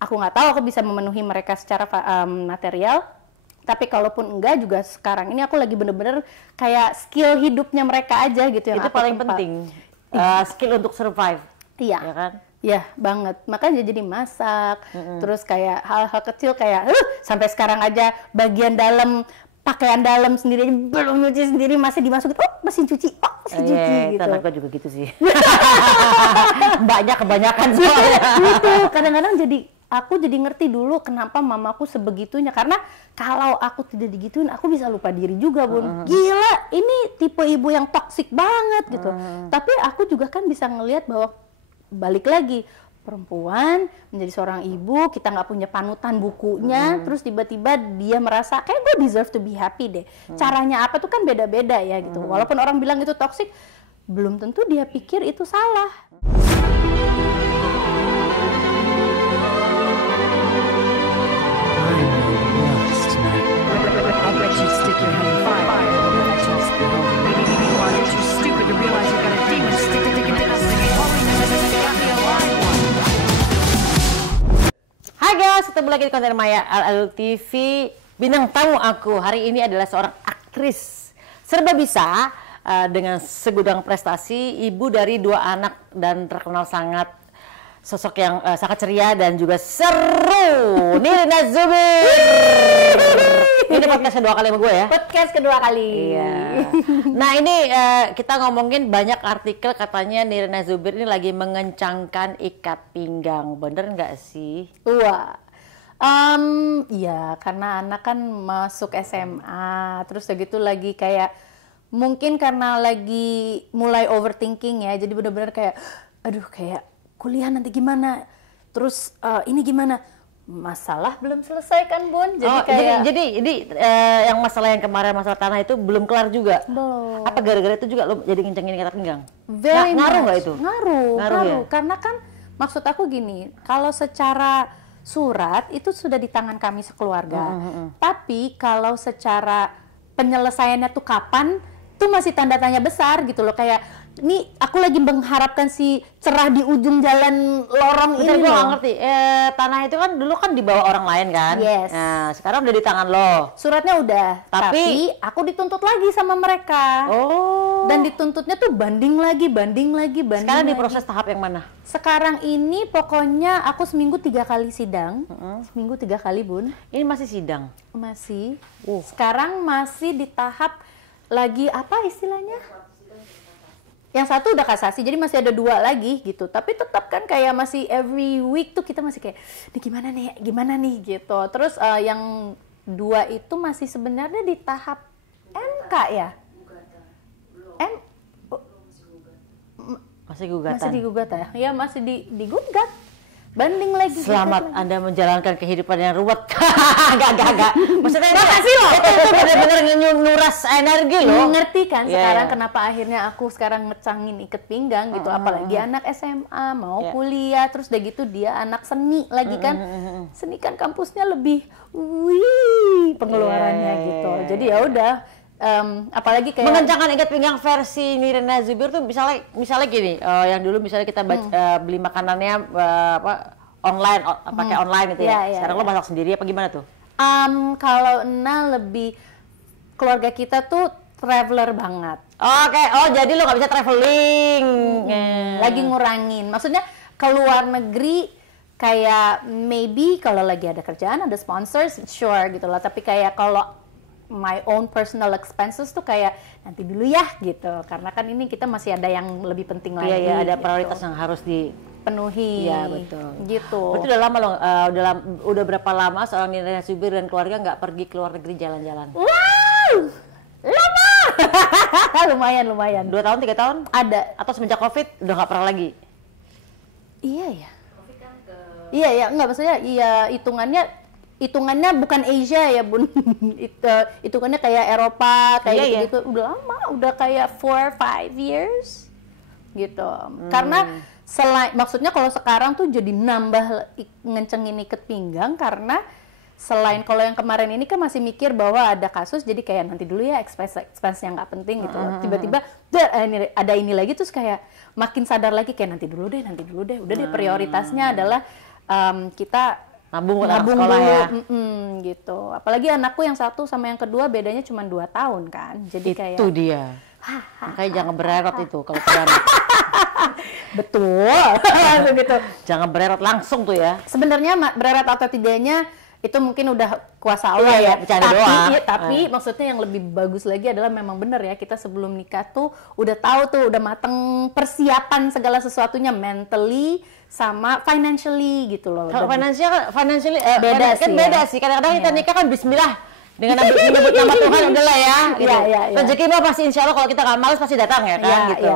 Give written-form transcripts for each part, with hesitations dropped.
aku nggak tahu aku bisa memenuhi mereka secara material. Tapi kalaupun enggak juga sekarang ini aku lagi bener-bener kayak skill hidupnya mereka aja gitu yang itu paling penting. Skill untuk survive. Iya. Ya kan? Ya banget. Makanya jadi masak. Terus kayak hal-hal kecil kayak sampai sekarang aja bagian dalam pakaian dalam sendiri belum nyuci sendiri masih dimasukin mesin cuci cuci gitu. Anak gue juga gitu sih. Kebanyakan soalnya. Gitu. Kadang-kadang aku jadi ngerti dulu kenapa mamaku sebegitunya, karena kalau aku tidak digituin aku bisa lupa diri juga, Bun. Gila, ini tipe ibu yang toksik banget gitu. Tapi aku juga kan bisa ngelihat bahwa balik lagi perempuan menjadi seorang ibu, kita nggak punya panutan bukunya, terus tiba-tiba dia merasa kayak gue deserve to be happy deh. Caranya apa tuh kan beda-beda ya gitu. Walaupun orang bilang itu toksik, belum tentu dia pikir itu salah. Hai guys, ketemu lagi di konten Maya Al TV. Bintang tamu aku hari ini adalah seorang aktris serba bisa dengan segudang prestasi, ibu dari 2 anak dan terkenal sangat sosok yang sangat ceria dan juga seru. Nirina Zubir. Ini podcast kedua kali sama gue ya? Podcast kedua kali. Iya. Nah ini kita ngomongin banyak artikel katanya Nirina Zubir ini lagi mengencangkan ikat pinggang. Bener nggak sih? Wah. Ya karena anak kan masuk SMA, terus begitu lagi kayak mungkin karena lagi mulai overthinking ya, jadi benar-benar kayak aduh kayak kuliah nanti gimana, terus ini gimana, masalah belum selesai kan Bun, jadi kayak jadi yang masalah yang kemarin masalah tanah itu belum kelar juga. Belum. Apa gara-gara itu juga lo jadi ngencengin ikat pinggang? Ngaruh nggak itu? Ngaruh Ya? Karena kan maksud aku gini, kalau secara surat itu sudah di tangan kami sekeluarga, tapi kalau secara penyelesaiannya tuh kapan, tuh masih tanda tanya besar gitu loh. Kayak ini aku lagi mengharapkan si cerah di ujung jalan lorong ini Gue loh. nggak ngerti, tanah itu kan dulu kan dibawa orang lain kan? Yes. Nah sekarang udah di tangan lo. Suratnya udah, tapi aku dituntut lagi sama mereka. Oh. Dan dituntutnya tuh banding lagi. Sekarang diproses tahap yang mana? Sekarang ini pokoknya aku seminggu 3 kali sidang. Seminggu 3 kali Bun. Ini masih sidang? Masih. Sekarang masih di tahap lagi apa istilahnya? Yang satu udah kasasi, jadi masih ada 2 lagi gitu. Tapi tetap kan kayak masih every week tuh kita masih kayak, ini gimana nih gitu. Terus yang 2 itu masih sebenarnya di tahap MK ya? Masih gugatan? Masih digugat ya? Ya masih digugat. Banding lagi. Selamat Anda menjalankan kehidupan yang ruwet. Enggak. Maksudnya makasih loh. Itu benar-benar nguras energi loh. Ngerti kan sekarang Yeah. kenapa akhirnya aku sekarang ngecangin iket pinggang gitu. Apalagi anak SMA mau kuliah, terus udah gitu dia anak seni lagi kan. Seni kan kampusnya lebih pengeluarannya gitu. Jadi ya udah. Apalagi kayak mengencangkan ikat pinggang versi Nirina Zubir tuh misalnya gini, yang dulu misalnya kita beli makanannya online, pakai online gitu ya. Sekarang lo masak sendiri apa gimana tuh? Kalau lebih keluarga kita tuh traveler banget. Oke, jadi lo nggak bisa traveling. Lagi ngurangin. Maksudnya ke luar negeri kayak maybe kalau lagi ada kerjaan, ada sponsors, sure gitu lah. Tapi kayak kalau my own personal expenses tuh kayak nanti dulu ya gitu, karena kan ini kita masih ada yang lebih penting lagi. Iya, ada gitu. prioritas yang harus dipenuhi. Iya betul. Gitu. Berarti udah lama loh, udah berapa lama seorang Nirina Zubir dan keluarga nggak pergi ke luar negeri jalan-jalan? Wow, lama. lumayan. 2 tahun, 3 tahun? Ada. Atau semenjak COVID udah nggak pernah lagi? Iya ya. Iya, enggak maksudnya hitungannya bukan Asia ya Bun. Hitungannya kayak Eropa kayak gitu. Udah lama, udah kayak 4-5 years gitu. Karena maksudnya kalau sekarang tuh jadi nambah ngencengin iket pinggang karena selain kalau yang kemarin ini kan masih mikir bahwa ada kasus, jadi kayak nanti dulu ya expense yang nggak penting gitu. Tiba-tiba ada ini lagi, terus kayak makin sadar lagi kayak nanti dulu deh. Udah deh prioritasnya adalah kita Nabung buat anak sekolah dulu, ya. Gitu. Apalagi anakku yang satu sama yang kedua bedanya cuma 2 tahun kan. Jadi kayak Itu dia. Makanya jangan bererot itu kalau punya anak. betul. Gitu. Jangan bererot langsung tuh ya. Sebenarnya berat atau tidaknya itu mungkin udah kuasa Allah ya. Bercanda doang. Tapi maksudnya yang lebih bagus lagi adalah memang benar ya, kita sebelum nikah tuh udah tahu tuh, udah mateng persiapan segala sesuatunya, mentally sama financially gitu loh. Kalau financially beda sih. Beda sih. Kadang-kadang kita nikah kan bismillah dengan menyebut nama Tuhan udahlah ya. Gitu. Rezeki mah pasti insya Allah kalau kita nggak males pasti datang ya kan gitu.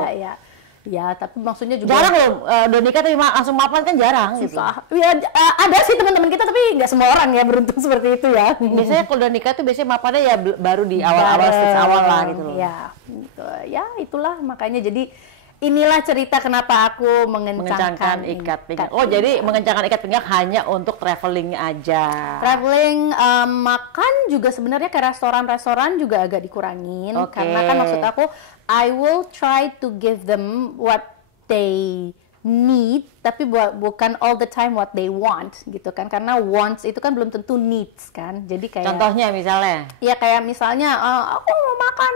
Ya, tapi maksudnya juga jarang loh udah nikah tapi langsung mapan kan jarang susah. Gitu. Ya, ada sih teman-teman kita tapi nggak semua orang ya beruntung seperti itu ya. Biasanya kalau udah nikah tuh biasanya mapannya ya baru di awal-awal stage awal lah gitu loh. Ya, gitu. Ya itulah makanya jadi inilah cerita kenapa aku mengencangkan ikat pinggang. Oh, jadi mengencangkan ikat pinggang hanya untuk traveling aja. Traveling, makan juga sebenarnya ke restoran-restoran juga agak dikurangin. Karena kan maksud aku, I will try to give them what they need, tapi bukan all the time what they want gitu kan. Karena wants itu kan belum tentu needs kan. Jadi kayak contohnya misalnya? Ya kayak misalnya, aku mau makan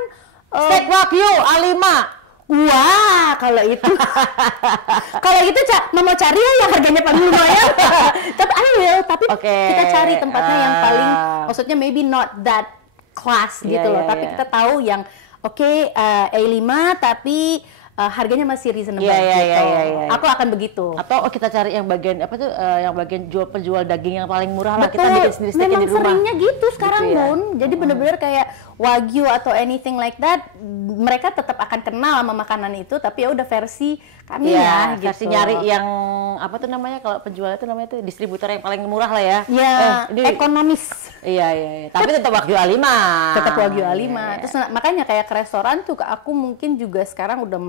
steak wagyu A5. Wah, kalau itu, kalau itu mau cari yang harganya paling lumayan. Tapi kita cari tempatnya yang paling, maksudnya maybe not that class gitu loh. Tapi kita tahu yang A5 tapi harganya masih reasonable gitu. Aku akan begitu. Atau kita cari yang bagian apa tuh yang bagian penjual daging yang paling murah lah, kita bikin sendiri di memang rumah. Seringnya gitu sekarang Bun. Jadi bener-bener kayak wagyu atau anything like that, mereka tetap akan kenal sama makanan itu, tapi ya udah versi kami gitu. Versi nyari yang apa tuh namanya kalau penjual itu namanya tuh distributor yang paling murah lah ya. Ekonomis. Iya. Tapi tetap wagyu A5. Tetap wagyu A5. Terus makanya kayak ke restoran tuh aku mungkin juga sekarang udah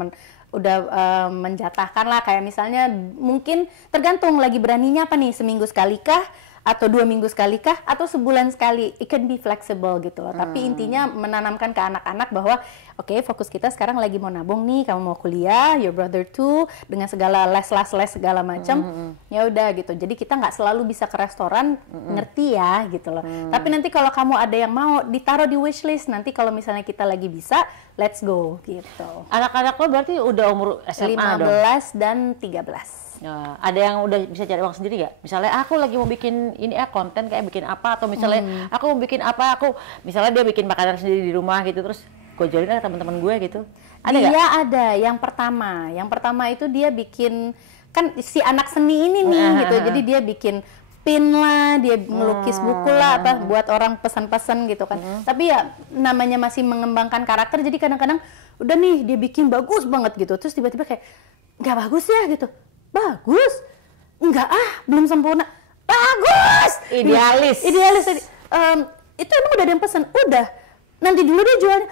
menjatahkan lah, kayak misalnya mungkin tergantung lagi beraninya apa nih, seminggu sekali kah atau 2 minggu sekali kah atau sebulan sekali. It can be flexible gitu loh. Tapi intinya menanamkan ke anak-anak bahwa fokus kita sekarang lagi mau nabung nih, kamu mau kuliah, your brother too, dengan segala les segala macam. Ya udah gitu. Jadi kita nggak selalu bisa ke restoran, ngerti ya gitu loh. Tapi nanti kalau kamu ada yang mau, ditaruh di wishlist, nanti kalau misalnya kita lagi bisa, let's go gitu. Anak-anak lo berarti udah umur SMA 15 dan 13. Ya, ada yang udah bisa cari uang sendiri nggak? Misalnya aku lagi mau bikin ini konten kayak bikin apa, atau misalnya aku mau bikin apa, misalnya dia bikin makanan sendiri di rumah gitu, terus gue jualin ke teman-teman gue gitu. Ada nggak? Dia ada. Yang pertama itu dia bikin, kan si anak seni ini nih gitu. Jadi dia bikin pin lah, dia melukis buku lah, apa buat orang pesan-pesan gitu kan. Tapi ya namanya masih mengembangkan karakter, jadi kadang-kadang udah nih dia bikin bagus banget gitu, terus tiba-tiba kayak nggak bagus ya gitu. Bagus? Enggak belum sempurna. Bagus! Idealis. Itu emang udah ada yang pesan? Udah. Nanti dulu dia jualnya.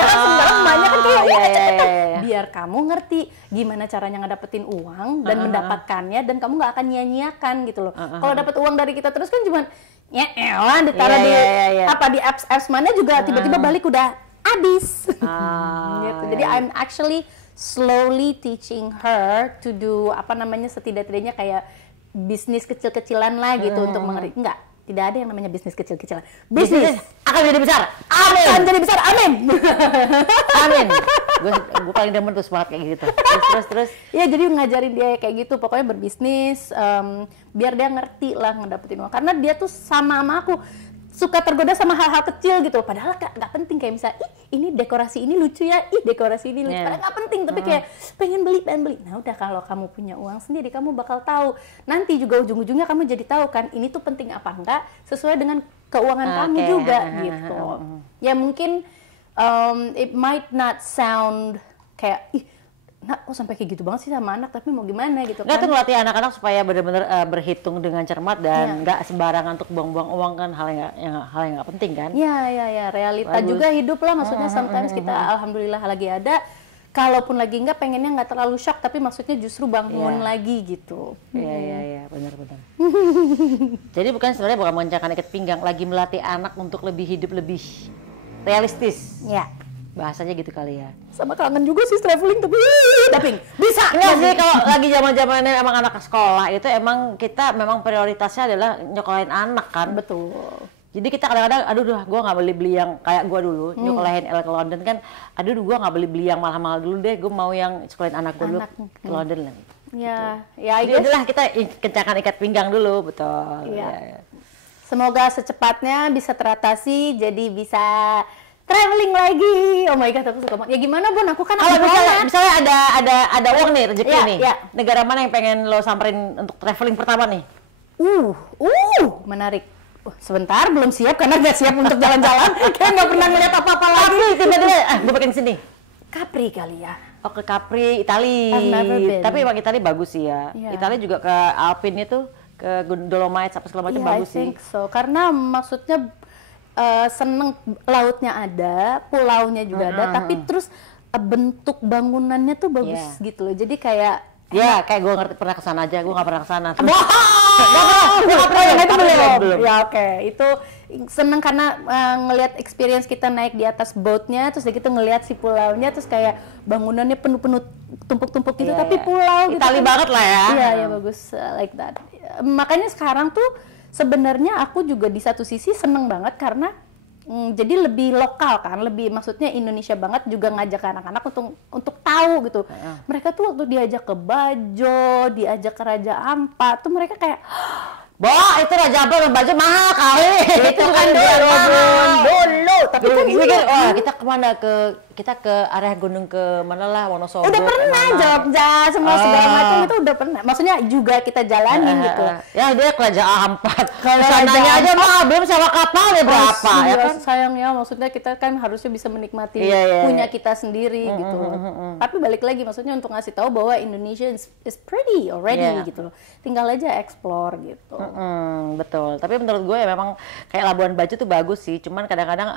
Sebenarnya banyak kan kayak cepetan. Biar kamu ngerti gimana caranya ngedapetin uang dan mendapatkannya, dan kamu nggak akan nyia-nyiakan gitu loh. Kalau dapat uang dari kita terus kan cuman ditaruh di apps mana juga tiba-tiba balik udah habis. Gitu. Jadi I'm actually slowly teaching her to do setidak-tidaknya kayak bisnis kecil-kecilan lah gitu untuk mengerti. Enggak, tidak ada yang namanya bisnis kecil-kecilan. Bisnis akan jadi besar. Amin. Akan jadi besar. Amin. Amin. Gue paling demen tuh semangat kayak gitu. Terus. Ya jadi ngajarin dia kayak gitu. Pokoknya berbisnis, biar dia ngerti lah ngedapetin uang. Karena dia tuh sama aku suka tergoda sama hal-hal kecil gitu, padahal nggak penting, kayak misalnya ini dekorasi ini lucu ya, dekorasi ini lucu, padahal nggak penting, tapi kayak pengen beli. Nah udah, kalau kamu punya uang sendiri kamu bakal tahu, nanti juga ujung-ujungnya kamu jadi tahu kan ini tuh penting apa enggak sesuai dengan keuangan kamu juga gitu. Ya mungkin it might not sound kayak nak kok sampai kayak gitu banget sih sama anak, tapi mau gimana gitu kan. Nggak, tuh ngelatih anak-anak supaya benar-benar berhitung dengan cermat dan nggak sembarangan untuk buang-buang uang kan, hal yang nggak penting kan. Iya, realita juga hidup lah, maksudnya sometimes kita alhamdulillah lagi ada, kalaupun lagi nggak, pengennya nggak terlalu shock, tapi maksudnya justru bangun lagi gitu. Iya, benar-benar. Jadi sebenarnya bukan mengencangkan ikat pinggang, lagi melatih anak untuk lebih hidup lebih realistis. Ya. Bahasanya gitu kali ya. Sama kangen juga sih traveling tapi bisa. Enggak sih kalau lagi zaman-zamannya emang anak sekolah itu emang kita memang prioritasnya adalah nyokolain anak kan. Betul. Jadi kita kadang-kadang, aduh gue nggak beli yang kayak gue dulu nyokolain El ke London kan, aduh gue nggak beli yang mahal-mahal dulu deh, gue mau yang nyokolain anak gue dulu ke London lah. Ya, ya Jadi udahlah kita kencangkan ikat pinggang dulu, betul. Iya. Ya. Semoga secepatnya bisa teratasi, jadi bisa traveling lagi. Oh my god, aku suka banget. Ya gimana Bun, aku kan Kalau misalnya ada uang nih, rezeki nih, ya. negara mana yang pengen lo samperin untuk traveling pertama nih? Menarik. Sebentar, belum siap karena nggak siap untuk jalan-jalan. Kayak nggak pernah ngeliat apa-apa lagi. Capri, tiba-tiba, gue bikin sini. Capri kali ya. Oh ke Capri, Itali. I've never been. Tapi emang Itali bagus sih ya. Yeah. Itali juga ke Alpine itu, ke Dolomites apa segala macam bagus I think sih. so. Karena maksudnya seneng lautnya ada, pulaunya juga ada, tapi terus bentuk bangunannya tuh bagus gitu loh. Jadi kayak ya, kayak gue ngerti pernah kesana aja, gue nggak pernah kesana. Nggak pernah. Belum. Ya oke. Itu seneng karena ngelihat experience kita naik di atas boatnya, terus gitu ngelihat si pulaunya, terus kayak bangunannya penuh-penuh tumpuk-tumpuk gitu, tapi pulau gitu. Itali banget lah ya. Iya, ya bagus like that. Makanya sekarang tuh sebenarnya aku juga di satu sisi seneng banget karena jadi lebih lokal kan, lebih maksudnya Indonesia banget, juga ngajak anak-anak untuk tahu gitu. Mereka tuh waktu diajak ke Bajo, diajak ke Raja Ampat tuh mereka kayak itu Raja Ampat dan Bajo mahal kali. Itu kan dulu. Tapi kan ini kita kemana kita ke area gunung ke mana lah, Wonosobo. Udah pernah Jogja semua segala macam itu udah pernah. Maksudnya juga kita jalanin gitu. Ya dia ke Raja Ampat. Kesananya aja mah belum sewa kapalnya berapa ya kan. Sayangnya maksudnya kita kan harusnya bisa menikmati punya kita sendiri gitu. Tapi balik lagi maksudnya untuk ngasih tahu bahwa Indonesia is pretty already gitu. Tinggal aja explore gitu. Betul. Tapi menurut gue ya memang kayak Labuan Bajo tuh bagus sih. Cuman kadang-kadang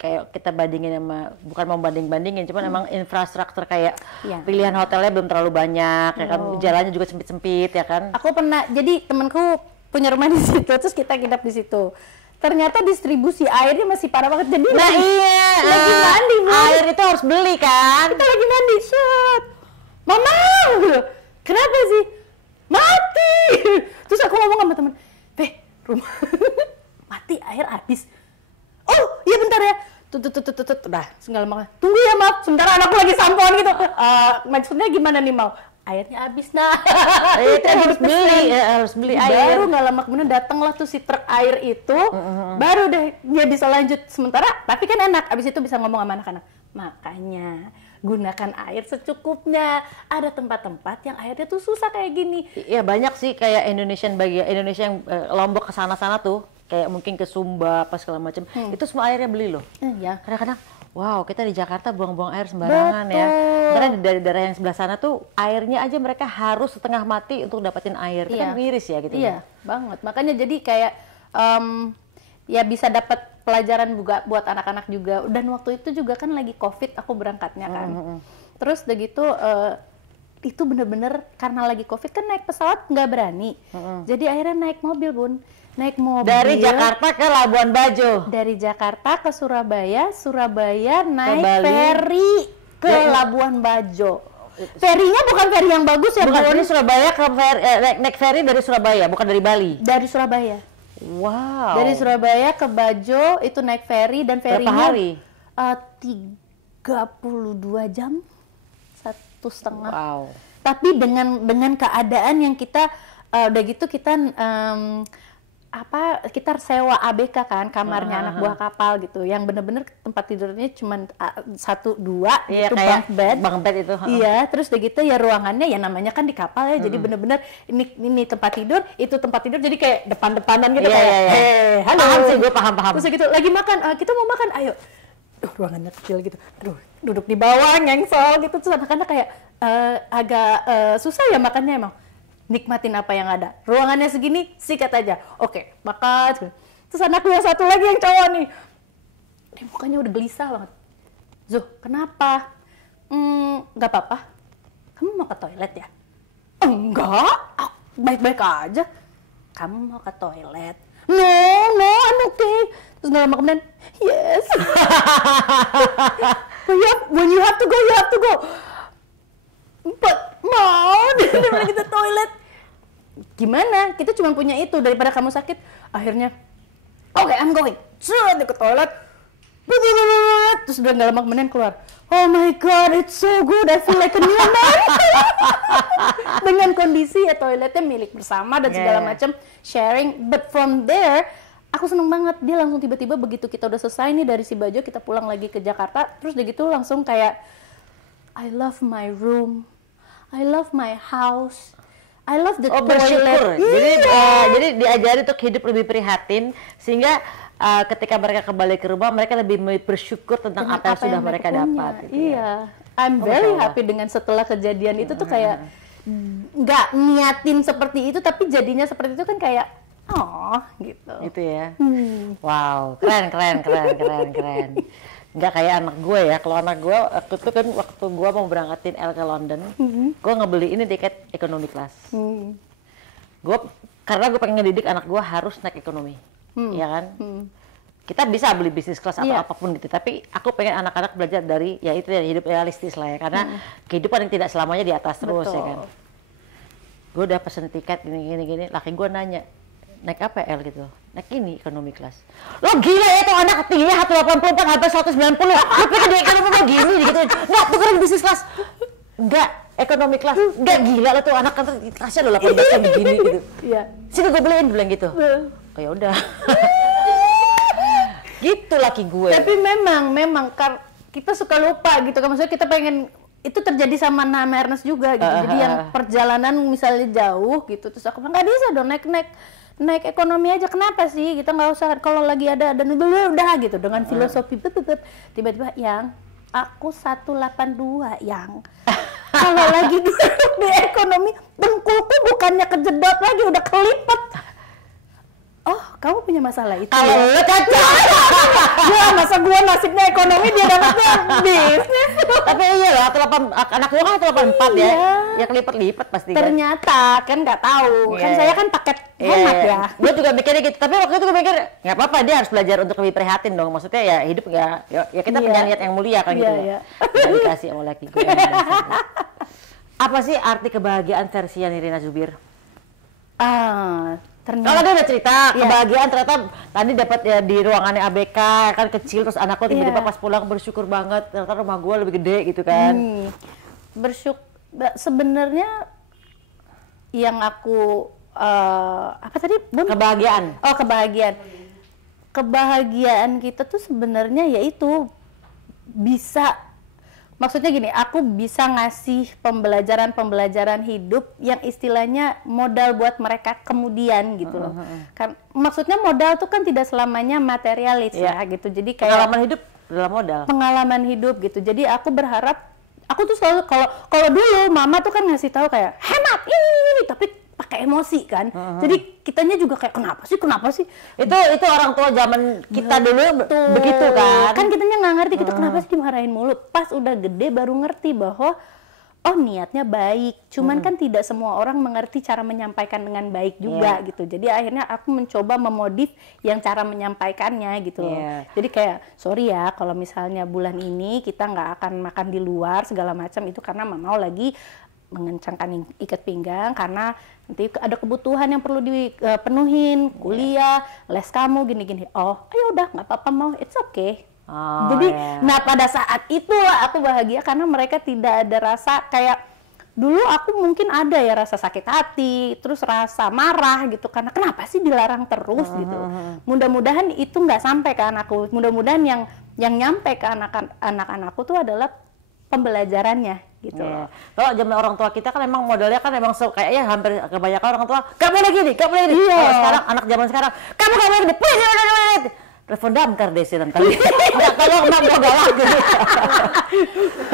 kayak kita bandingin sama, bukan mau banding-bandingin, cuman emang infrastruktur kayak pilihan hotelnya belum terlalu banyak, ya kan, jalannya juga sempit-sempit, ya kan. Aku pernah, jadi temanku punya rumah di situ, terus kita nginep di situ. Ternyata distribusi airnya masih parah banget, jadi lagi mandi, air itu harus beli kan. Kita lagi mandi, Mama, kenapa sih? Mati. Terus aku ngomong sama teman, rumah mati, air habis. Oh, iya bentar ya. Udah, segala macam. Tunggu ya, maaf. Sebentar anakku lagi sampoan gitu. Maksudnya gimana nih, mau? Airnya habis, nah. Itu harus beli air. Baru nggak lama kemudian datanglah tuh si truk air itu. Baru deh dia bisa lanjut sementara. Tapi kan enak. Abis itu bisa ngomong sama anak-anak. Makanya gunakan air secukupnya. Ada tempat-tempat yang airnya tuh susah kayak gini. Iya banyak sih kayak Indonesia yang Lombok ke sana-sana tuh. Kayak mungkin ke Sumba apa segala macam, itu semua airnya beli loh. Iya. Kadang-kadang, wow kita di Jakarta buang-buang air sembarangan ya. Karena dari daerah yang sebelah sana tuh airnya aja mereka harus setengah mati untuk dapetin air. Itu kan miris ya gitu. Iya, banget. Makanya jadi kayak ya bisa dapat pelajaran juga buat anak-anak juga. Dan waktu itu juga kan lagi COVID aku berangkatnya kan. Terus udah gitu itu bener-bener karena lagi COVID kan naik pesawat nggak berani. Jadi akhirnya naik mobil, Bun. Naik mobil dari Jakarta ke Labuan Bajo, dari Jakarta ke Surabaya naik ferry ke Labuan Bajo. Ferinya bukan ferry yang bagus ya, bukan dari Surabaya ke naik ferry dari Surabaya, bukan dari Bali. Dari Surabaya. Wow. Dari Surabaya ke Bajo itu naik ferry dan ferinya berapa hari? 32 jam, 1,5. Wow. Tapi dengan keadaan yang kita udah gitu kita kita sewa ABK kan, kamarnya anak buah kapal gitu, yang bener-bener tempat tidurnya cuma 1-2 itu bunk bed itu. Iya, terus udah gitu ya ruangannya ya namanya kan di kapal ya, jadi bener-bener ini tempat tidur, itu tempat tidur, jadi kayak depan-depanan gitu halo. Paham sih, gue paham. Terus gitu lagi makan, kita mau makan, ayo. Ruangannya kecil gitu, duduk di bawah ngengsol gitu, terus anak-anak kayak agak susah ya makannya emang. Nikmatin apa yang ada. Ruangannya segini, sikat aja. Oke, makan. Terus anakku yang satu lagi yang cowok nih. Dia mukanya udah gelisah banget. Zuh, kenapa? Nggak apa-apa. Kamu mau ke toilet ya? Enggak, baik-baik aja. Kamu mau ke toilet? no, I'm okay. Terus nggak lama kemudian, yes. When you have to go, you have to go. But Mom, dia bilang kita toilet. Gimana? Kita cuma punya itu, daripada kamu sakit. Akhirnya, okay, I'm going. Dia ke toilet. Terus udah nggak lama kemudian keluar. Oh my God, it's so good. I feel like a new man. Dengan kondisi ya toiletnya milik bersama dan segala macam sharing. But from there, aku seneng banget. Dia langsung tiba-tiba begitu kita udah selesai nih dari Sibajo, kita pulang lagi ke Jakarta. Terus udah gitu langsung kayak, I love my room. I love my house. I love the toilet. Bersyukur. Jadi diajari untuk hidup lebih prihatin sehingga ketika mereka kembali ke rumah mereka lebih bersyukur tentang apa yang sudah mereka dapat. Gitu iya. Ya. I'm very happy dengan setelah kejadian itu tuh kayak nggak niatin seperti itu tapi jadinya seperti itu kan kayak gitu. Gitu ya. Wow, keren. Nggak kayak anak gue ya. Kalau anak gue waktu gue mau berangkatin El ke London, gue ngebeli ini tiket ekonomi kelas. Karena gue pengen ngedidik anak gue harus naik ekonomi, ya kan? Kita bisa beli bisnis kelas atau apapun gitu, tapi aku pengen anak-anak belajar dari ya itu ya hidup realistis lah ya, karena kehidupan yang tidak selamanya di atas terus. Betul. Ya kan. Gue udah pesen tiket gini, laki gue nanya, naik apa El gitu? Naik ini ekonomi kelas. Lo gila ya tuh anak tingginya 184 hampir 190. Lo pikir di ekonomi kayak gini gitu. Enggak, tuh kan bisnis kelas. Enggak, ekonomi kelas. Enggak gila lo tuh anak kan kelasnya lo 18 kayak begini gitu. Iya. Sini gue beliin bilang gitu. Oh ya udah. Gitu laki gue. Tapi memang kita suka lupa gitu kan. Maksudnya kita pengen itu terjadi sama Nama Ernest juga gitu. Jadi yang perjalanan misalnya jauh gitu terus aku bilang nggak bisa dong naik ekonomi aja, kenapa sih kita nggak usah kalau lagi ada dan udah gitu dengan filosofi tiba-tiba yang aku 182 yang kalau lagi di ekonomi dengkulku bukannya kejedot lagi udah kelipet. Oh, kamu punya masalah itu? Kalau lu kacau. Ya, masa gua nasibnya ekonomi dia dapetnya bisnis. Tapi iya loh, anak gua kan 84 ya. Ya kelipet-lipet pasti. Ternyata kan nggak tahu. Kan saya kan paket hemat ya. Gua juga mikirnya gitu. Tapi waktu itu gua mikir nggak apa-apa, dia harus belajar untuk lebih prihatin dong. Maksudnya ya hidup ya kita punya niat yang mulia kan gitu. Iya. Dikasih sama laki gua. Apa sih arti kebahagiaan versi Nirina Zubir? Kalau dia udah cerita kebahagiaan ternyata tadi dapat ya di ruangannya ABK kan kecil terus anakku tiba-tiba pas pulang bersyukur banget ternyata rumah gue lebih gede gitu kan. Sebenarnya yang aku apa tadi Bun? Kebahagiaan. Oh kebahagiaan kita tuh sebenarnya yaitu bisa. Maksudnya gini, aku bisa ngasih pembelajaran hidup yang istilahnya modal buat mereka kemudian gitu loh. Kan maksudnya modal tuh kan tidak selamanya materialis ya gitu. Jadi kayak pengalaman hidup adalah modal. Pengalaman hidup gitu. Jadi aku berharap aku tuh selalu kalau dulu mama tuh kan ngasih tahu kayak hemat ini tapi pakai emosi kan. Jadi kitanya juga kayak kenapa sih? Itu orang tua zaman kita dulu begitu kan. Kan kitanya nggak ngerti kita kenapa sih dimarahin mulu. Pas udah gede baru ngerti bahwa niatnya baik. Cuman kan tidak semua orang mengerti cara menyampaikan dengan baik juga gitu. Jadi akhirnya aku mencoba memodif yang cara menyampaikannya gitu loh. Jadi kayak sorry ya kalau misalnya bulan ini kita nggak akan makan di luar segala macam itu karena mama lagi mengencangkan ikat pinggang karena nanti ada kebutuhan yang perlu dipenuhin, kuliah, les kamu gini-gini. Oh, ayo udah nggak apa-apa mau, it's okay. Jadi, nah pada saat itulah aku bahagia karena mereka tidak ada rasa kayak dulu aku mungkin ada ya rasa sakit hati, terus rasa marah gitu karena kenapa sih dilarang terus gitu. Mudah-mudahan itu nggak sampai ke anakku. Mudah-mudahan yang nyampe ke anak-anakku tuh adalah pembelajarannya gitu. Kalau zaman orang tua kita kan emang modelnya kan emang kayaknya hampir kebanyakan orang tua gak boleh gini. Kalau sekarang anak zaman sekarang kamu gak boleh gini. Telepon damkar deh sih nanti. Enggak tolong mak gua galak gitu.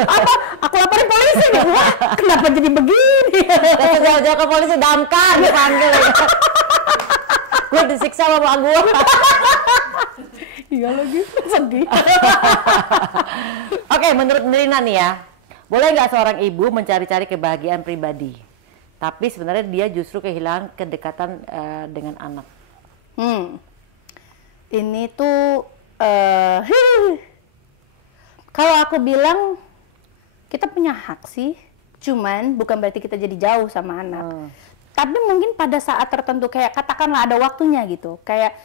Apa? Aku laporin polisi nih. Wah, kenapa jadi begini? Jauh-jauh ke polisi damkar dipanggil. Gue disiksa sama mak gua. Iya lagi sedih. Oke, menurut Nirina nih ya, boleh nggak seorang ibu mencari-cari kebahagiaan pribadi, tapi sebenarnya dia justru kehilangan kedekatan dengan anak? Ini tuh kalau aku bilang kita punya hak sih, cuman bukan berarti kita jadi jauh sama anak. Tapi mungkin pada saat tertentu kayak katakanlah ada waktunya gitu, kayak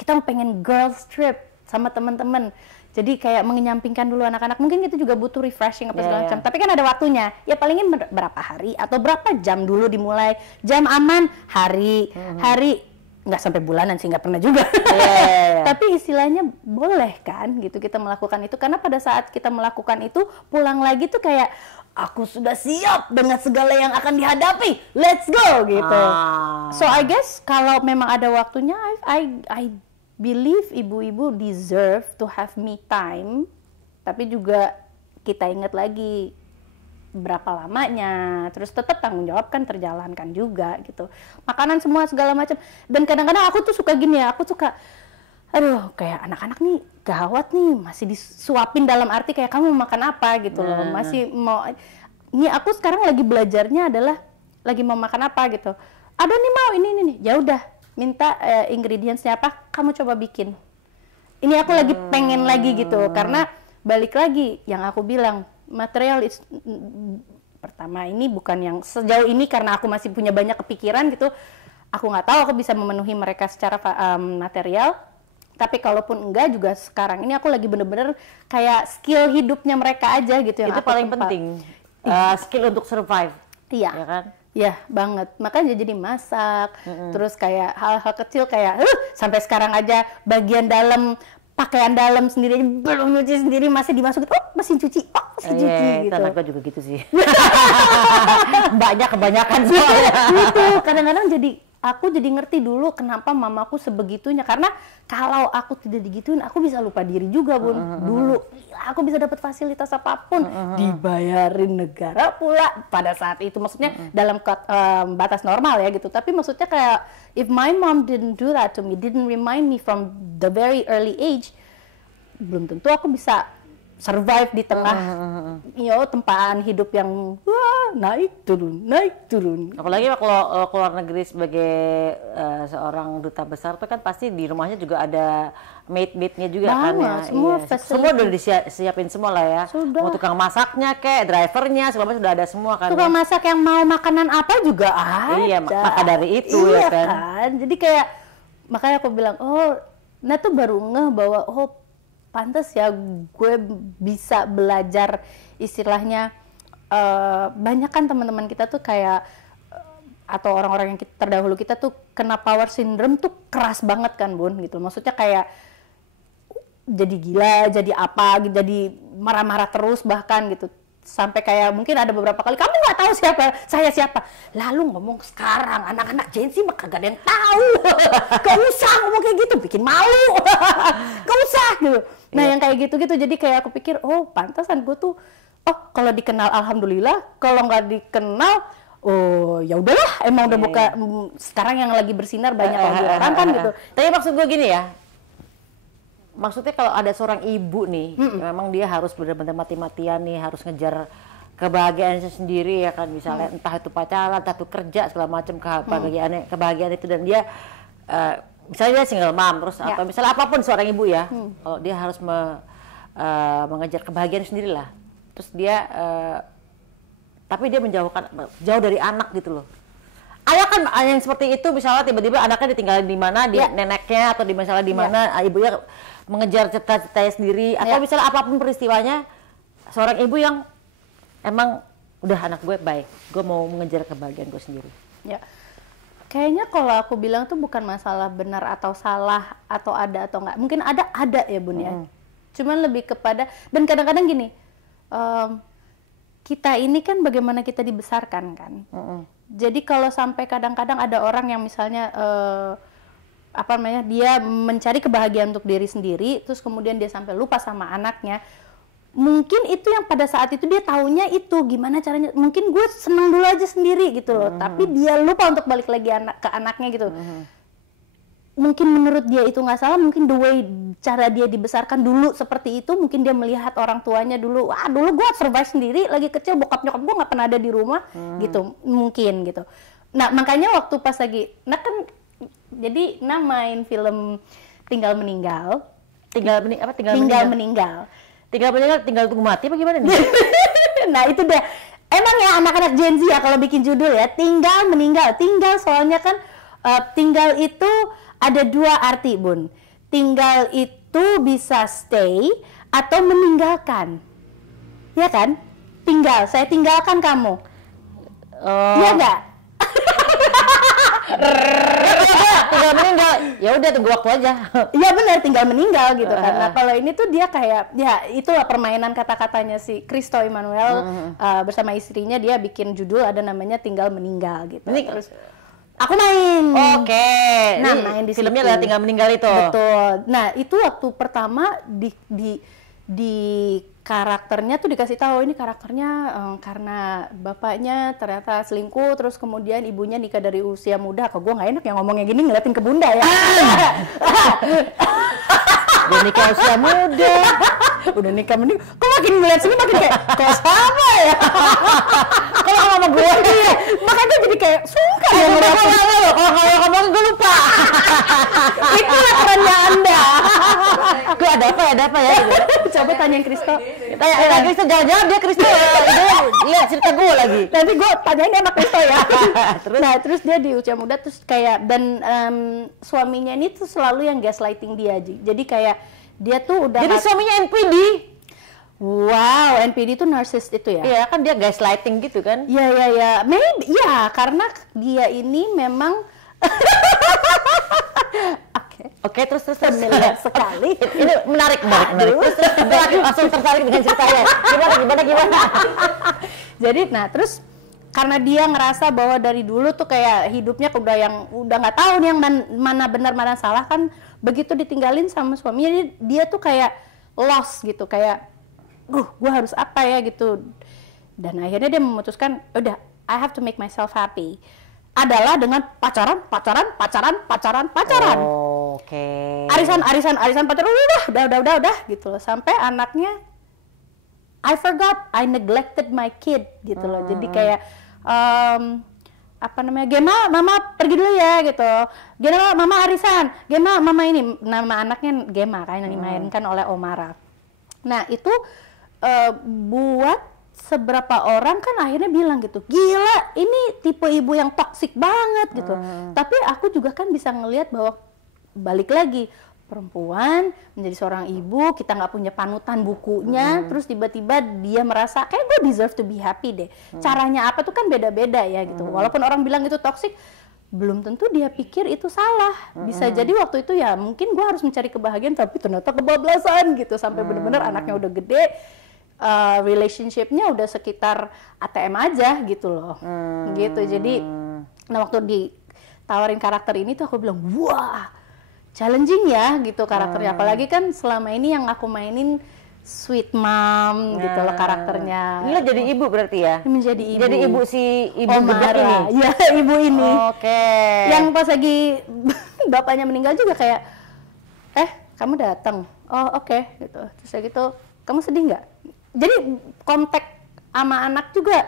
kita mau pengen girls trip sama teman-teman. Jadi kayak mengenyampingkan dulu anak-anak, mungkin itu juga butuh refreshing apa segala macam. Tapi kan ada waktunya. Ya palingin berapa hari atau berapa jam dulu dimulai. Jam aman hari nggak sampai bulanan sih, nggak pernah juga. Tapi istilahnya boleh kan gitu kita melakukan itu, karena pada saat kita melakukan itu pulang lagi tuh kayak aku sudah siap dengan segala yang akan dihadapi, let's go gitu. So I guess kalau memang ada waktunya, I believe ibu-ibu deserve to have me time, tapi juga kita ingat lagi berapa lamanya, terus tetap tanggung jawab kan terjalankan juga gitu. Makanan semua segala macam. Dan kadang-kadang aku tuh suka gini ya, aku suka aduh kayak anak-anak nih gawat nih, masih disuapin dalam arti kayak kamu mau makan apa gitu loh. Masih mau, ini aku sekarang lagi belajarnya adalah lagi mau makan apa gitu. Ada nih mau ini nih, ya udah minta ingredientsnya apa, kamu coba bikin. Ini aku lagi pengen lagi gitu, karena balik lagi yang aku bilang, material is pertama ini bukan yang sejauh ini karena aku masih punya banyak kepikiran gitu, aku nggak tahu aku bisa memenuhi mereka secara material. Tapi kalaupun enggak juga sekarang ini aku lagi bener-bener kayak skill hidupnya mereka aja gitu yang itu paling penting, skill untuk survive. Iya ya kan? Ya banget, makanya jadi masak, terus kayak hal-hal kecil kayak sampai sekarang aja bagian dalam, pakaian dalam sendiri belum nyuci sendiri masih dimasukin, mesin cuci gitu. Anak gue juga gitu sih. Kebanyakan soalnya. Gitu, kadang-kadang aku jadi ngerti dulu kenapa mamaku sebegitunya, karena kalau aku tidak digituin aku bisa lupa diri juga Bun. Dulu aku bisa dapat fasilitas apapun, dibayarin negara pula pada saat itu, maksudnya dalam batas normal ya gitu. Tapi maksudnya kayak if my mom didn't do that to me, didn't remind me from the very early age, belum tentu aku bisa survive di tengah tempaan hidup yang naik turun. Apalagi kalau keluar negeri sebagai seorang duta besar tuh kan pasti di rumahnya juga ada maid-maidnya juga kan ya. Semua udah disiapin semua lah ya. Sudah. Mau tukang masaknya kayak drivernya segala macam sudah ada semua kan. Tukang masak yang mau makanan apa juga ada. Iya, maka dari itu ya kan. Jadi kayak makanya aku bilang nah tuh baru ngeh bahwa pantas ya gue bisa belajar istilahnya. Banyak kan teman-teman kita tuh kayak atau orang-orang yang terdahulu kita tuh kena power syndrome tuh keras banget kan Bun gitu. Maksudnya kayak jadi gila, jadi apa, jadi marah-marah terus bahkan gitu. Sampai kayak mungkin ada beberapa kali kamu nggak tahu saya siapa. Lalu ngomong sekarang anak-anak Gen Z mah kagak ada yang tahu. Gak usah ngomong kayak gitu, bikin malu. Gak usah gitu. Nah yang kayak gitu-gitu jadi kayak aku pikir pantasan gue tuh kalau dikenal alhamdulillah, kalau nggak dikenal ya udahlah, emang udah buka sekarang yang lagi bersinar banyak orang kan gitu. Tapi maksud gue gini ya, maksudnya kalau ada seorang ibu nih, memang dia harus benar-benar mati-matian nih, harus ngejar kebahagiaannya sendiri ya kan, misalnya entah itu pacaran, entah itu kerja segala macam kebahagiaan itu, dan dia misalnya dia single mom terus atau misalnya apapun seorang ibu ya, kalau dia harus mengejar kebahagiaan sendiri lah. Terus dia, tapi dia jauh dari anak gitu loh. Ada kan yang seperti itu, misalnya tiba-tiba anaknya ditinggalin di mana, di neneknya atau di misalnya di mana, ibunya mengejar cita-citanya sendiri, atau misalnya apapun peristiwanya, seorang ibu yang emang udah anak gue baik, gue mau mengejar kebahagiaan gue sendiri. Ya, kayaknya kalau aku bilang tuh bukan masalah benar atau salah atau ada atau enggak, mungkin ada ya Bun ya. Cuman lebih kepada, dan kadang-kadang gini. Kita ini kan bagaimana kita dibesarkan kan. Jadi kalau sampai kadang-kadang ada orang yang misalnya dia mencari kebahagiaan untuk diri sendiri, terus kemudian dia sampai lupa sama anaknya. Mungkin itu yang pada saat itu dia taunya itu gimana caranya. Mungkin gue seneng dulu aja sendiri gitu loh, tapi dia lupa untuk balik lagi ke anaknya gitu. Mungkin menurut dia itu nggak salah, mungkin the way cara dia dibesarkan dulu seperti itu, mungkin dia melihat orang tuanya dulu, dulu gue survive sendiri, lagi kecil bokap nyokap gue nggak pernah ada di rumah, gitu, mungkin gitu. Nah makanya waktu pas lagi, kan Jadi namain film Tinggal Meninggal. Tinggal meninggal. Tinggal tunggu mati apa gimana nih? Nah itu deh. Emang ya anak-anak Gen Z ya kalau bikin judul ya tinggal meninggal. Tinggal soalnya kan tinggal itu ada dua arti Bun. Tinggal itu bisa stay atau meninggalkan. Ya kan? Tinggal, saya tinggalkan kamu. Iya nggak? Tinggal meninggal, ya udah tunggu waktu aja. Iya benar, tinggal meninggal gitu kan. Nah kalau ini tuh dia kayak, ya itulah permainan kata-katanya si Christo Emmanuel bersama istrinya, dia bikin judul ada namanya Tinggal Meninggal gitu. Ini terus aku main. Oke. Nah Ini main di filmnya situ. adalah Tinggal Meninggal itu. Betul. Nah itu waktu pertama di karakternya tuh dikasih tahu ini karakternya karena bapaknya ternyata selingkuh, terus kemudian ibunya nikah dari usia muda. Kok gue nggak enak ya ngomongnya gini ngeliatin ke bunda ya. Dia nikah usia muda. Udah nikah mending. Kok makin ngeliat sini makin kayak kok sama ya. Kalau sama gue iya. Makanya jadi kayak suka ya ngeliatin. Kalau ngomong gue lupa. Itulah kerennya Anda. Gue ada apa ya? Coba tanyain Kristo. Tanya Kristo, jangan-jangan dia Kristo lihat cerita gue lagi. Nanti gue tanyain enak Kristo ya. Terus dia di usia muda terus kayak dan suaminya ini tuh selalu yang gaslighting dia. Jadi kayak dia tuh udah. Jadi suaminya NPD. Wow, NPD itu narsis itu ya? Iya kan dia gaslighting gitu kan? Iya. Maybe ya karena dia ini memang. Oke, terus Familiar sekali. Ini menarik. Terus langsung tertarik dengan ceritanya. Gimana? Jadi, terus karena dia ngerasa bahwa dari dulu tuh kayak hidupnya udah nggak tahu nih yang mana benar mana salah kan, begitu ditinggalin sama suaminya dia tuh kayak lost gitu, kayak, gue harus apa ya gitu. Dan akhirnya dia memutuskan, udah, I have to make myself happy. Adalah dengan pacaran. Oke. Arisan pacaran udah gitu loh. Sampai anaknya I forgot, I neglected my kid gitu loh. Jadi kayak Gema, mama pergi dulu ya gitu. Gema, mama arisan. Gema, mama ini nama anaknya Gema kan yang dimainkan oleh Omara. Nah, itu buat seberapa orang kan akhirnya bilang gitu, gila ini tipe ibu yang toksik banget gitu. Tapi aku juga kan bisa ngelihat bahwa balik lagi perempuan menjadi seorang ibu, kita nggak punya panutan bukunya, terus tiba-tiba dia merasa kayak gue deserve to be happy deh. Caranya apa tuh kan beda-beda ya gitu. Walaupun orang bilang itu toksik, belum tentu dia pikir itu salah. Bisa jadi waktu itu ya mungkin gue harus mencari kebahagiaan, tapi ternyata kebablasan gitu sampai bener-bener anaknya udah gede. Relationship-nya udah sekitar ATM aja gitu loh. Gitu. Jadi waktu ditawarin karakter ini tuh aku bilang, wah, challenging ya gitu karakternya. Apalagi kan selama ini yang aku mainin sweet mom gitu loh karakternya. Ini jadi ibu berarti ya? Menjadi ibu. Jadi ibu si ibu Omara. ini. Ya, ibu ini. Oke. Yang pas lagi bapaknya meninggal juga kayak, kamu datang. Oh, oke gitu. Terus kayak gitu, kamu sedih nggak? Jadi kontak sama anak juga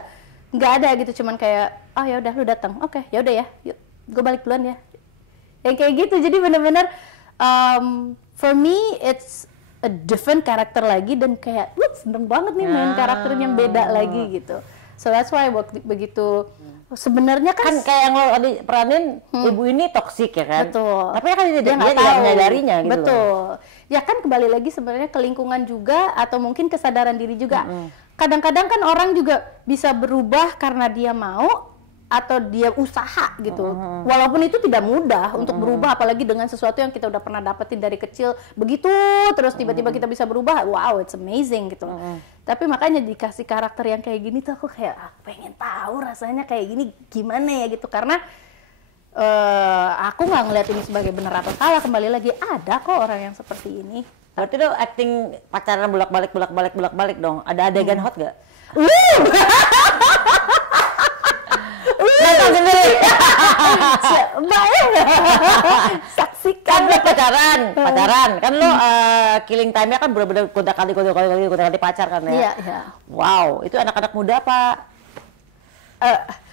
nggak ada gitu, cuman kayak ya udah lu datang, oke ya udah ya, yuk gue balik duluan ya, yang kayak gitu. Jadi bener-bener for me it's a different karakter lagi dan kayak seneng banget nih main karakter yang beda lagi gitu. So that's why begitu sebenarnya kan kayak yang lo tadi peranin ibu ini toksik ya kan? Betul. Tapi kan dia tidak menyadarinya gitu. Betul. Ya kan kembali lagi sebenarnya ke lingkungan juga atau mungkin kesadaran diri juga. Kadang-kadang kan orang juga bisa berubah karena dia mau atau dia usaha gitu. Walaupun itu tidak mudah untuk berubah, apalagi dengan sesuatu yang kita udah pernah dapetin dari kecil. Begitu terus tiba-tiba kita bisa berubah, wow, it's amazing gitu. Tapi makanya dikasih karakter yang kayak gini tuh aku kayak pengen tahu rasanya kayak gini gimana ya gitu. Karena aku nggak ngeliat ini sebagai benar atau salah. Kembali lagi ada kok orang yang seperti ini. Berarti lo acting pacaran bolak-balik dong. Ada adegan hot gak? Nonton sendiri. Saksikan. Kan lo pacaran kan lo killing time-nya kan bener-bener kode kali pacar kan ya. Iya. Wow, itu anak-anak muda apa?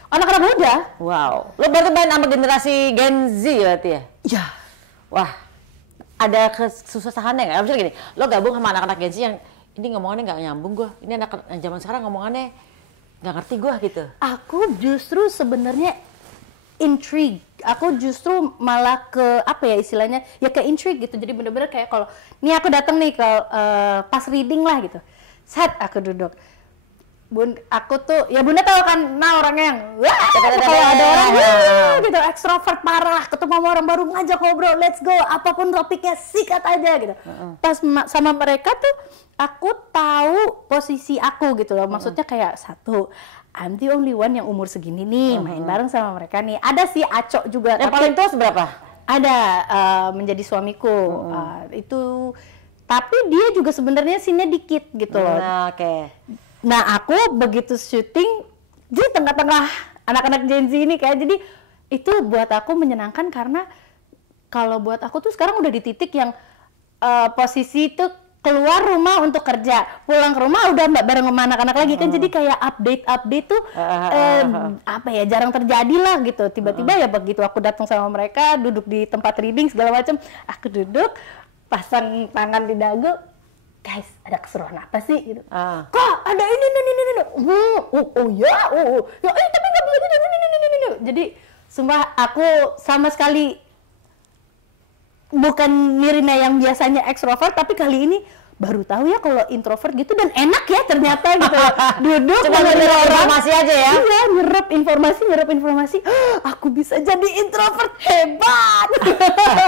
Anak-anak muda. Wow. Lo berarti main sama generasi Gen Z berarti ya? Ya. Wah, ada kesusahannya nggak? Misalnya gini, lo gabung sama anak-anak Gen Z yang ini ngomongannya nggak nyambung gue. Ini anak zaman sekarang ngomongannya nggak ngerti gue gitu. Aku justru sebenarnya intrigue. Aku justru malah ke apa ya istilahnya? Ya ke intrigue gitu. Jadi bener-bener kayak kalau nih aku datang nih ke pas reading lah gitu. Saat aku duduk. Bun, aku tuh, ya Bunda tahu kan, nah orangnya yang wah, kalau ada orang gitu, ekstrovert parah, ketemu sama orang baru ngajak ngobrol, let's go, apapun topiknya sikat aja gitu. Pas sama mereka tuh, aku tahu posisi aku gitu loh, maksudnya kayak satu, I'm the only one yang umur segini nih, main bareng sama mereka nih. Ada sih Acok juga. Yang paling tua seberapa? Ada, menjadi suamiku, itu, tapi dia juga sebenarnya sinnya dikit gitu loh. Oke. Nah, aku begitu syuting di tengah-tengah anak-anak Gen Z ini kayak jadi itu buat aku menyenangkan karena kalau buat aku tuh sekarang udah di titik yang posisi itu keluar rumah untuk kerja, pulang ke rumah udah bareng sama anak-anak lagi kan jadi kayak update tuh apa ya jarang terjadi lah gitu. Tiba-tiba ya begitu aku datang sama mereka duduk di tempat reading segala macam, aku duduk pasang tangan di dagu. Guys, ada keseruan apa sih gitu? Kok ada ini. Tapi nggak boleh ini. Jadi, sumpah aku sama sekali bukan Nirina yang biasanya ekstrovert, tapi kali ini baru tahu ya kalau introvert gitu dan enak ya ternyata gitu. Duduk cuma nyerap informasi aja ya? Iya, nyerap informasi. Aku bisa jadi introvert, hebat.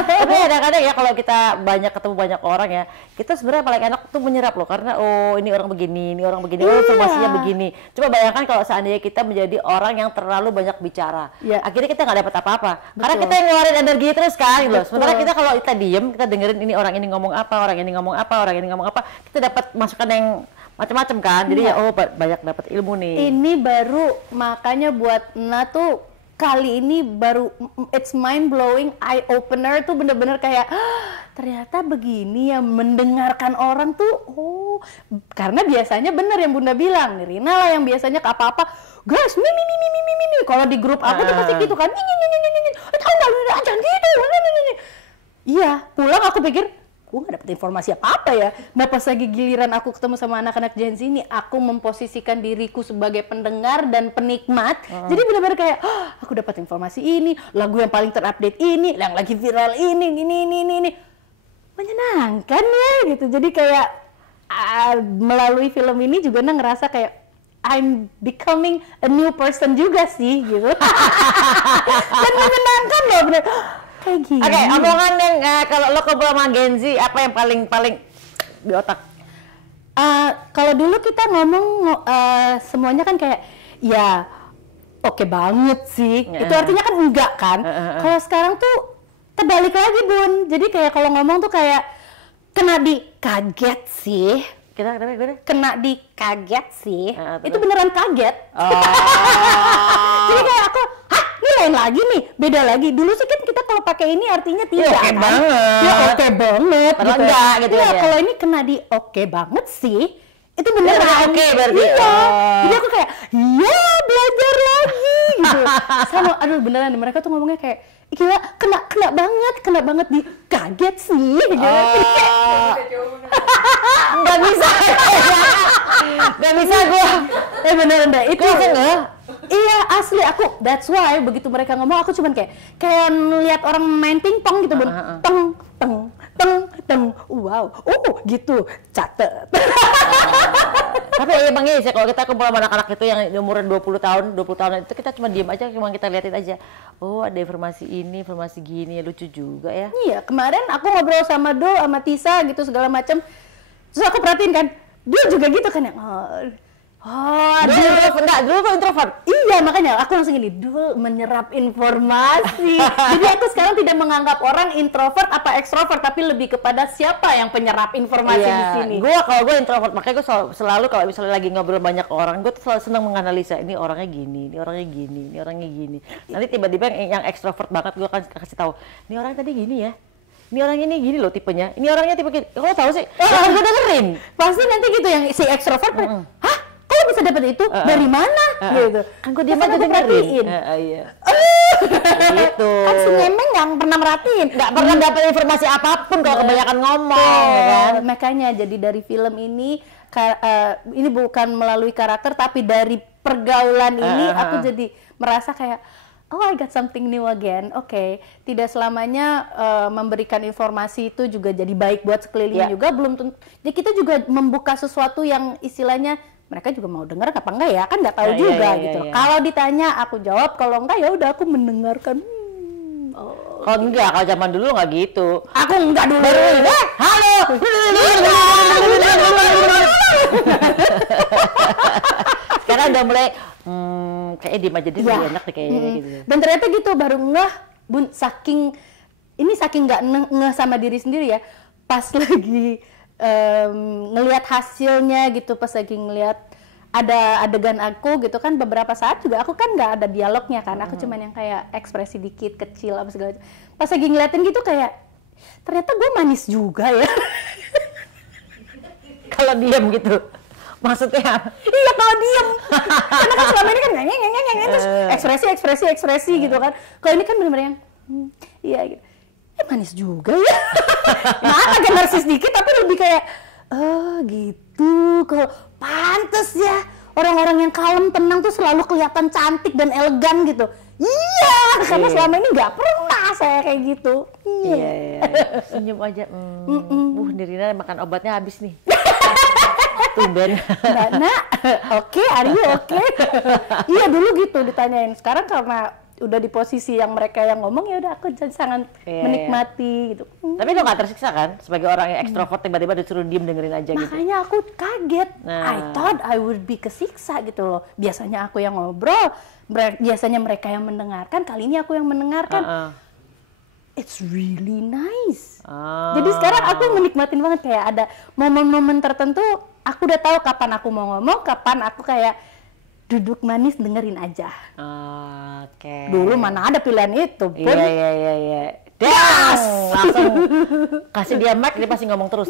Tapi kadang-kadang ya kalau kita ketemu banyak orang ya, kita sebenarnya paling enak tuh menyerap loh karena oh ini orang begini, oh informasinya begini. Coba bayangkan kalau seandainya kita menjadi orang yang terlalu banyak bicara, akhirnya kita nggak dapat apa-apa. Karena kita yang ngeluarin energi terus kan, gitu. Sementara kita kalau kita diem, kita dengerin ini orang ini ngomong apa, kita dapat masukan yang macam-macam kan. Jadi ya oh banyak dapat ilmu nih. Ini baru makanya buat Nah tuh kali ini baru it's mind blowing, eye opener tuh bener-bener kayak ternyata begini ya mendengarkan orang tuh karena biasanya bener yang Bunda bilang Nirina lah yang biasanya ke apa-apa guys mimi kalau di grup aku tuh pasti gitu kan tahu nggak jangan gitu iya pulang aku pikir gue gak dapet informasi apa-apa ya. Nah pas lagi giliran aku ketemu sama anak-anak Gen Z ini, aku memposisikan diriku sebagai pendengar dan penikmat. Jadi benar-benar kayak, aku dapat informasi ini, lagu yang paling terupdate ini, yang lagi viral ini. Menyenangkan ya gitu. Jadi kayak melalui film ini juga ngerasa kayak I'm becoming a new person juga sih gitu. Dan menyenangkan loh bener. Kayak gini. Oke, omongan yang kalau lo ngobrol sama Gen Z apa yang paling di otak? Kalau dulu kita ngomong semuanya kan kayak ya oke banget sih. Itu artinya kan enggak kan. Kalau sekarang tuh terbalik lagi Bun. Jadi kayak kalau ngomong tuh kayak kena di kaget sih. Kena di kaget sih. Itu beneran kaget. Jadi kayak aku ini lain lagi nih, beda lagi. Dulu sih kan kita kalau pakai ini artinya tidak oke kan? banget. Ya oke banget. Padahal gitu. enggak gitu ya. Ya. Kalau ini kena di oke banget sih, itu beneran oke berarti. Iya. Jadi aku kayak, ya belajar lagi gitu. Sama, aduh beneran mereka tuh ngomongnya kayak, gila kena banget di kaget sih. Gitu. Nggak bisa gue. Beneran deh itu. Iya asli aku that's why begitu mereka ngomong aku cuman kayak ngeliat orang main pingpong gitu Bun. Teng wow gitu catet. Tapi ya Bang Yes, kalau kita kumpul sama anak-anak itu yang umur 20 tahun itu kita cuma diem aja, cuma kita liatin aja. Oh ada informasi ini, informasi gini, lucu juga ya. Iya kemarin aku ngobrol sama Dul sama Tisa gitu segala macam. Terus aku perhatiin kan dia juga gitu kan yang dulu tuh introvert. Iya makanya aku langsung gini, Dul menyerap informasi. Jadi aku sekarang tidak menganggap orang introvert apa ekstrovert, tapi lebih kepada siapa yang penyerap informasi di sini. Kalau gue introvert, makanya gue selalu kalau misalnya lagi ngobrol banyak orang, gue tuh selalu senang menganalisa ini orangnya gini, ini orangnya gini, ini orangnya gini. Nanti tiba-tiba yang ekstrovert banget gue akan kasih tahu, ini orang tadi gini ya. Ini orangnya ini gini loh tipenya. Ini orangnya tipe gini. Kok tahu sih? Gue dengerin. Pasti nanti gitu yang si ekstrovert. Hah? Kok bisa bisa dapat itu dari mana gitu. Kan gue diam Masa aja aku dengerin. perhatiin? Iya. Gitu. Kan si Memeng nggak pernah merhatiin, Nggak pernah dapat informasi apapun kalau kebanyakan ngomong, ya kan? Makanya jadi dari film ini bukan melalui karakter tapi dari pergaulan ini aku jadi merasa kayak oh, I got something new again. Oke, tidak selamanya memberikan informasi itu juga jadi baik buat sekeliling juga, belum tentu. Jadi kita juga membuka sesuatu yang istilahnya mereka juga mau dengar apa enggak ya, kan nggak tahu juga gitu. Kalau ditanya aku jawab, kalau enggak ya udah aku mendengarkan. Kalau enggak, kalau zaman dulu nggak gitu. Aku enggak dulu. Halo. Sekarang udah mulai kayak diem aja deh, enak deh kayaknya gitu. Dan ternyata gitu baru ngeh, Bun, saking nggak ngeh sama diri sendiri ya, pas lagi ngelihat hasilnya gitu, pas lagi ngelihat ada adegan aku gitu kan, beberapa saat juga aku kan nggak ada dialognya kan, aku cuman yang kayak ekspresi dikit kecil apa segala macam. Pas lagi ngeliatin gitu kayak ternyata gue manis juga ya. Kalau diam gitu. Maksudnya? Iya kalau diem, karena kan selama ini kan ngeng terus ekspresi gitu kan. Kalau ini kan benar-benar yang iya gitu. Manis juga ya. Nah agak narsis dikit tapi lebih kayak oh gitu. Kalau pantes ya orang-orang yang kalem tenang tuh selalu kelihatan cantik dan elegan gitu. Iya, karena selama ini nggak pernah saya kayak gitu. Iya. Senyum aja. Nirina makan obatnya habis nih. Tumben. Nak, oke, are you oke? Iya dulu gitu ditanyain. Sekarang karena udah di posisi yang mereka yang ngomong ya udah aku jadi sangat menikmati gitu. Tapi lo nggak tersiksa kan sebagai orang yang ekstrovert tiba-tiba disuruh diem dengerin aja gitu. Makanya aku kaget. I thought I would be kesiksa gitu loh. Biasanya aku yang ngobrol, biasanya mereka yang mendengarkan. Kali ini aku yang mendengarkan. It's really nice. Jadi sekarang aku menikmatin banget kayak ada momen-momen tertentu. Aku udah tahu kapan aku mau ngomong, kapan aku kayak duduk manis dengerin aja. Oke. Dulu mana ada pilihan itu, Bun. Iya. Das! Langsung kasih dia mic, dia pasti ngomong terus.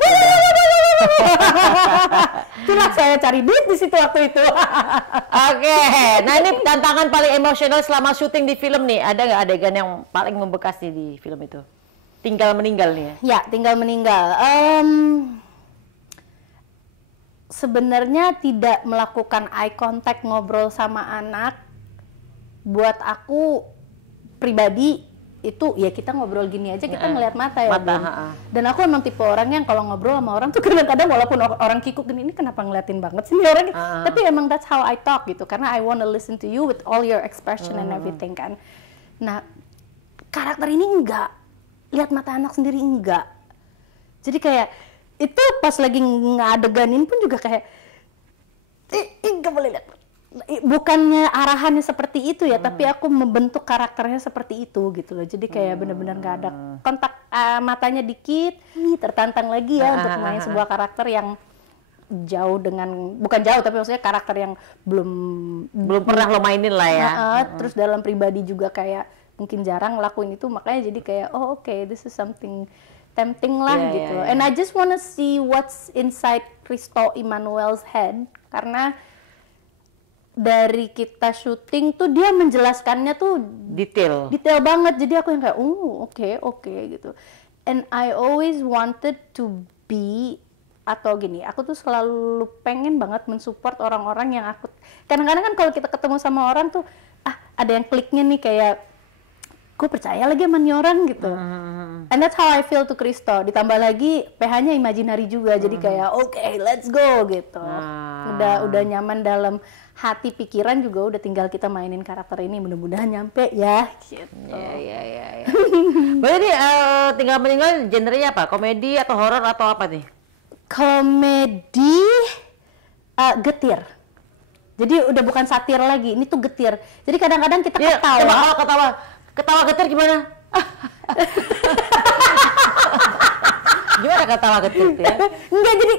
Itulah saya cari duit di situ waktu itu. Oke. Nah ini tantangan paling emosional selama syuting di film nih. Ada nggak adegan yang paling membekas nih di film itu? Tinggal meninggal nih ya? Ya, tinggal meninggal. Sebenarnya tidak melakukan eye contact ngobrol sama anak buat aku pribadi itu ya kita ngobrol gini aja kita ngelihat mata ya dan aku emang tipe orang yang kalau ngobrol sama orang tuh kadang-kadang walaupun orang kikuk gini ini kenapa ngeliatin banget sih orang tapi emang that's how I talk gitu karena I wanna listen to you with all your expression and everything kan. Nah karakter ini enggak lihat mata anak sendiri enggak, jadi kayak itu pas lagi ngadeganin pun juga kayak nggak boleh lihat. Bukannya arahannya seperti itu ya, tapi aku membentuk karakternya seperti itu gitu loh. Jadi kayak benar-benar nggak ada kontak matanya dikit, tertantang lagi ya untuk main sebuah karakter yang jauh dengan bukan jauh tapi maksudnya karakter yang belum pernah lo mainin lah ya. Terus dalam pribadi juga kayak mungkin jarang ngelakuin itu, makanya jadi kayak oh oke, this is something tempting lah gitu. And I just wanna see what's inside Christo Emmanuel's head karena dari kita syuting tuh dia menjelaskannya tuh detail banget. Jadi aku yang kayak oke gitu. And I always wanted to be atau gini, aku tuh selalu pengen banget mensupport orang-orang yang aku kadang-kadang kan kalau kita ketemu sama orang tuh ada yang kliknya nih kayak gue percaya lagi sama nih orang gitu. And that's how I feel to Christo. Ditambah lagi PH-nya imaginary juga, jadi kayak oke, let's go gitu. Udah nyaman dalam hati pikiran juga, udah tinggal kita mainin karakter ini, mudah-mudahan nyampe ya. Gitu. Ya. Berarti tinggal meninggal genrenya apa? Komedi atau horor atau apa nih? Komedi, getir. Jadi udah bukan satir lagi, ini tuh getir. Jadi kadang-kadang kita ketawa getir gimana? Gimana ketawa getir tuh ya? Enggak, jadi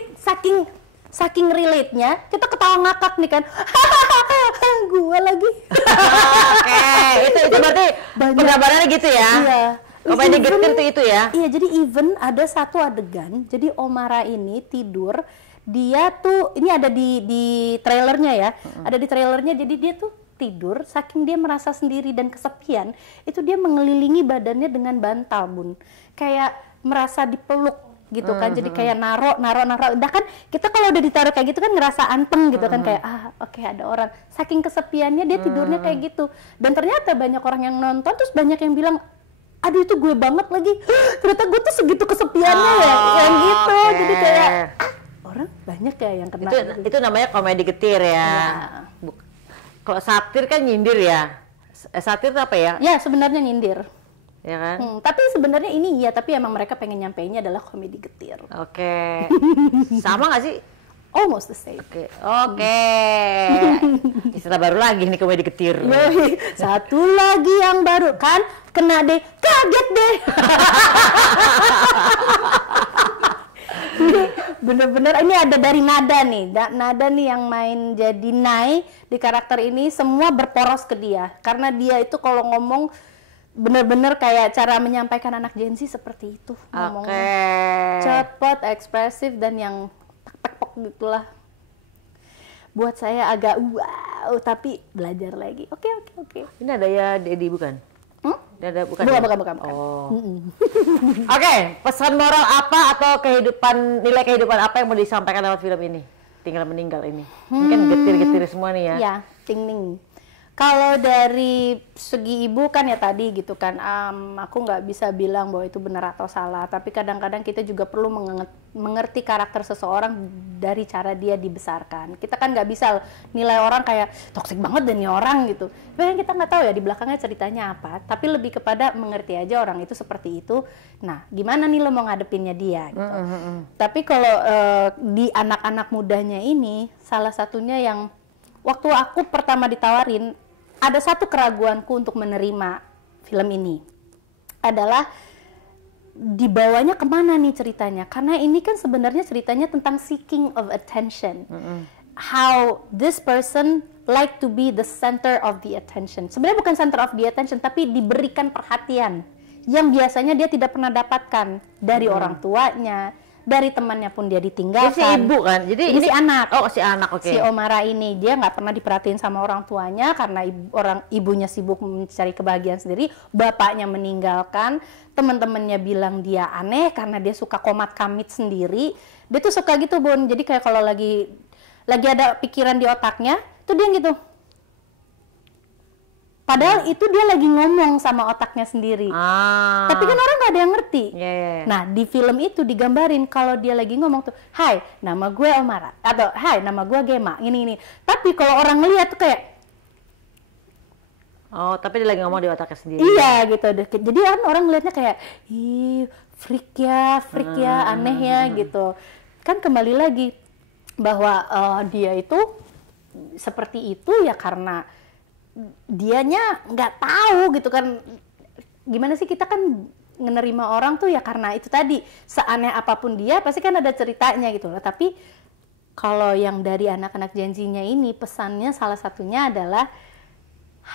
saking relate-nya, kita ketawa ngakak nih kan. Gua lagi. Oke, itu berarti penggambarannya gitu ya? Iya. Komedi getir tuh itu ya? Iya, jadi even ada satu adegan, jadi Omara ini tidur dia tuh ini ada di trailernya ya, ada di trailernya. Jadi dia tuh tidur, saking dia merasa sendiri dan kesepian, itu dia mengelilingi badannya dengan bantal, Bun. Kayak merasa dipeluk gitu kan, jadi kayak naro. Udah kan kita kalau udah ditaruh kayak gitu kan ngerasa anteng gitu kan, kayak oke, ada orang. Saking kesepiannya dia tidurnya kayak gitu. Dan ternyata banyak orang yang nonton, terus banyak yang bilang, aduh itu gue banget lagi. Ternyata gue tuh segitu kesepiannya ya, yang gitu. Jadi kayak orang banyak ya yang kena. Itu namanya komedi getir ya. Kalau satir kan nyindir ya. Satir itu apa ya? Ya sebenarnya nyindir. Ya kan? Tapi sebenarnya ini ya, tapi emang mereka pengen nyampeinnya adalah komedi getir. Oke. Sama nggak sih? Almost the same. Oke. Istilah baru lagi nih komedi getir. Satu lagi yang baru kan, kena deh, kaget deh. Bener-bener ini ada dari Nada nih. Nada nih yang main jadi Nai di karakter ini, semua berporos ke dia. Karena dia itu kalau ngomong bener-bener kayak cara menyampaikan anak Gen Z seperti itu. Ngomongnya cepat, ekspresif, dan yang tek-tek-pok gitulah. Buat saya agak wow, tapi belajar lagi. Oke. Ini ada ya Dedi bukan? Ada bukan? Bukan. Oh. Oke, pesan moral apa atau nilai kehidupan apa yang mau disampaikan lewat film ini? Tinggal meninggal ini. Mungkin getir-getir semua nih ya. Ya, ting-ning. Kalau dari segi ibu kan ya tadi gitu kan, aku nggak bisa bilang bahwa itu benar atau salah, tapi kadang-kadang kita juga perlu mengerti karakter seseorang dari cara dia dibesarkan. Kita kan nggak bisa nilai orang kayak toksik banget dan nih orang gitu. Tapi kita nggak tahu ya di belakangnya ceritanya apa, tapi lebih kepada mengerti aja orang itu seperti itu. Nah, gimana nih lo mau ngadepinnya dia gitu. Tapi kalau di anak-anak mudanya ini, salah satunya yang waktu aku pertama ditawarin, ada satu keraguanku untuk menerima film ini adalah dibawanya kemana nih ceritanya, karena ini kan sebenarnya ceritanya tentang seeking of attention. How this person like to be the center of the attention. Sebenarnya bukan center of the attention, tapi diberikan perhatian yang biasanya dia tidak pernah dapatkan dari orang tuanya, dari temannya pun dia ditinggalkan. Ini si ibu kan? Jadi ini si anak. Oh, si anak, oke. Si Omara ini dia nggak pernah diperhatiin sama orang tuanya karena ibunya sibuk mencari kebahagiaan sendiri, bapaknya meninggalkan, teman-temannya bilang dia aneh karena dia suka komat kamit sendiri. Dia tuh suka gitu, Bun. Jadi kayak kalau lagi ada pikiran di otaknya, tuh dia gitu. Padahal itu dia lagi ngomong sama otaknya sendiri. Tapi kan orang nggak ada yang ngerti. Nah, di film itu digambarin kalau dia lagi ngomong tuh, "Hai, nama gue Omara." Atau, "Hai, nama gue Gema." Ini. Tapi kalau orang ngeliat tuh kayak, oh, tapi dia lagi ngomong di otaknya sendiri. Iya gitu. Jadi kan orang ngeliatnya kayak, ih, freak ya, aneh ya gitu. Kan kembali lagi bahwa dia itu seperti itu ya karena dianya nggak tahu gitu kan, gimana sih kita kan menerima orang tuh ya karena itu tadi, seaneh apapun dia pasti kan ada ceritanya gitu loh. Tapi kalau yang dari anak-anak Gen Z-nya ini pesannya salah satunya adalah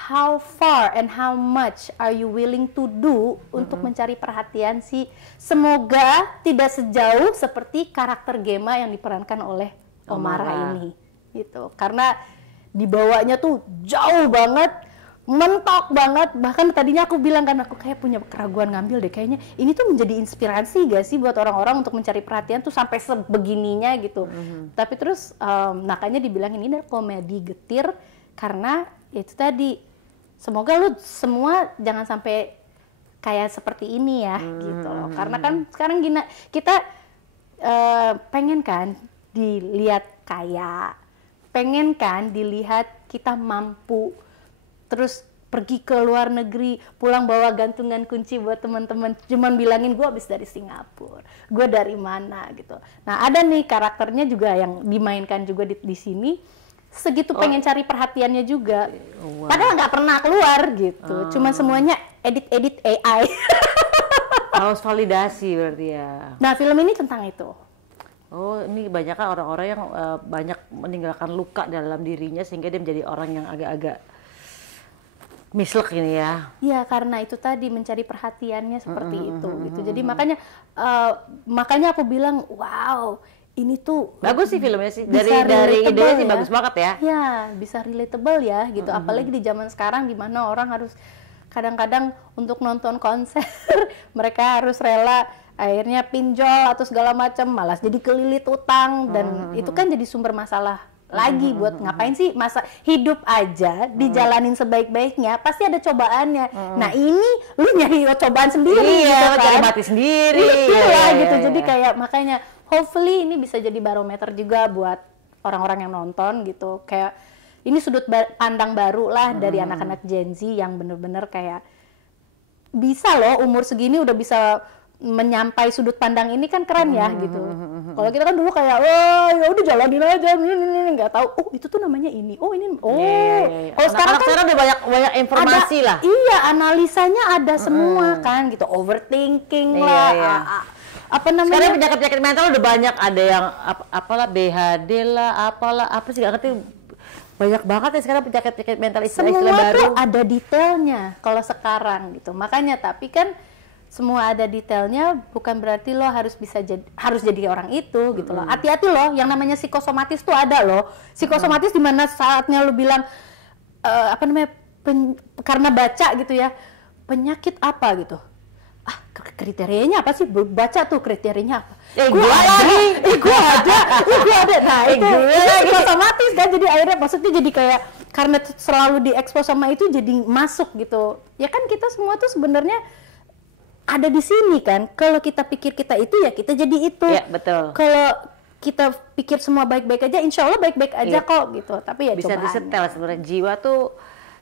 how far and how much are you willing to do untuk mencari perhatian sih. Semoga tidak sejauh seperti karakter Gema yang diperankan oleh Omara ini gitu, karena dibawanya tuh jauh banget, mentok banget. Bahkan tadinya aku bilang kan, aku kayak punya keraguan ngambil deh, kayaknya ini tuh menjadi inspirasi gak sih buat orang-orang untuk mencari perhatian tuh sampai sebegininya gitu. Tapi terus makanya dibilang ini adalah komedi getir karena itu tadi, semoga lu semua jangan sampai kayak seperti ini ya gitu loh. Karena kan sekarang kita pengen kan dilihat kaya, pengen kan dilihat kita mampu, terus pergi ke luar negeri, pulang bawa gantungan kunci buat teman-teman, cuman bilangin gue habis dari Singapura, gue dari mana gitu. Nah ada nih karakternya juga yang dimainkan juga di sini, segitu pengen cari perhatiannya juga, padahal nggak pernah keluar gitu, cuman semuanya edit AI. Harus validasi berarti ya. Nah film ini tentang itu. Oh, ini banyak kan orang-orang yang banyak meninggalkan luka dalam dirinya sehingga dia menjadi orang yang agak-agak mislek ini ya. Iya, karena itu tadi mencari perhatiannya seperti itu gitu. Jadi makanya aku bilang, wow, ini tuh bagus sih filmnya sih, bisa dari relatable idenya sih ya. bagus banget ya. Ya, bisa relatable ya gitu. Apalagi di zaman sekarang di mana orang harus kadang-kadang untuk nonton konser mereka harus rela akhirnya pinjol atau segala macam, malas jadi kelilit utang dan itu kan jadi sumber masalah lagi buat ngapain sih masa hidup aja dijalanin sebaik-baiknya pasti ada cobaannya. Nah ini lu nyari cobaan sendiri gitu kan. Cari mati sendiri. Iya gitu. Jadi kayak makanya hopefully ini bisa jadi barometer juga buat orang-orang yang nonton gitu. Kayak ini sudut pandang baru lah dari anak-anak Gen Z yang bener-bener kayak bisa loh umur segini udah bisa menyampai sudut pandang ini kan keren ya gitu. Kalau kita kan dulu kayak oh ya udah jalanin aja nggak tahu oh itu tuh namanya ini oh ini oh sekarang kan udah banyak informasi ada, lah. Iya analisanya ada semua kan gitu overthinking lah apa namanya sekarang penyakit mental udah banyak ada yang apalah BHD lah apalah apa sih nggak ngerti banyak banget ya sekarang penyakit mental istilah baru. Semua tuh ada detailnya kalau sekarang gitu makanya tapi kan semua ada detailnya bukan berarti lo harus jadi orang itu gitu loh. Hati-hati loh yang namanya psikosomatis tuh ada loh. Psikosomatis di mana saatnya lo bilang apa namanya karena baca gitu ya. Penyakit apa gitu. Ah, kriterianya apa sih? Baca tuh kriterianya apa? Gua ada. Nah, itu psikosomatis kan jadi akhirnya maksudnya jadi kayak karena selalu diekspos sama itu jadi masuk gitu. Ya kan kita semua tuh sebenarnya ada di sini kan. Kalau kita pikir kita itu ya kita jadi itu. Ya, betul. Kalau kita pikir semua baik-baik aja, insya Allah baik-baik aja kok gitu. Tapi ya bisa cobaan. disetel sebenarnya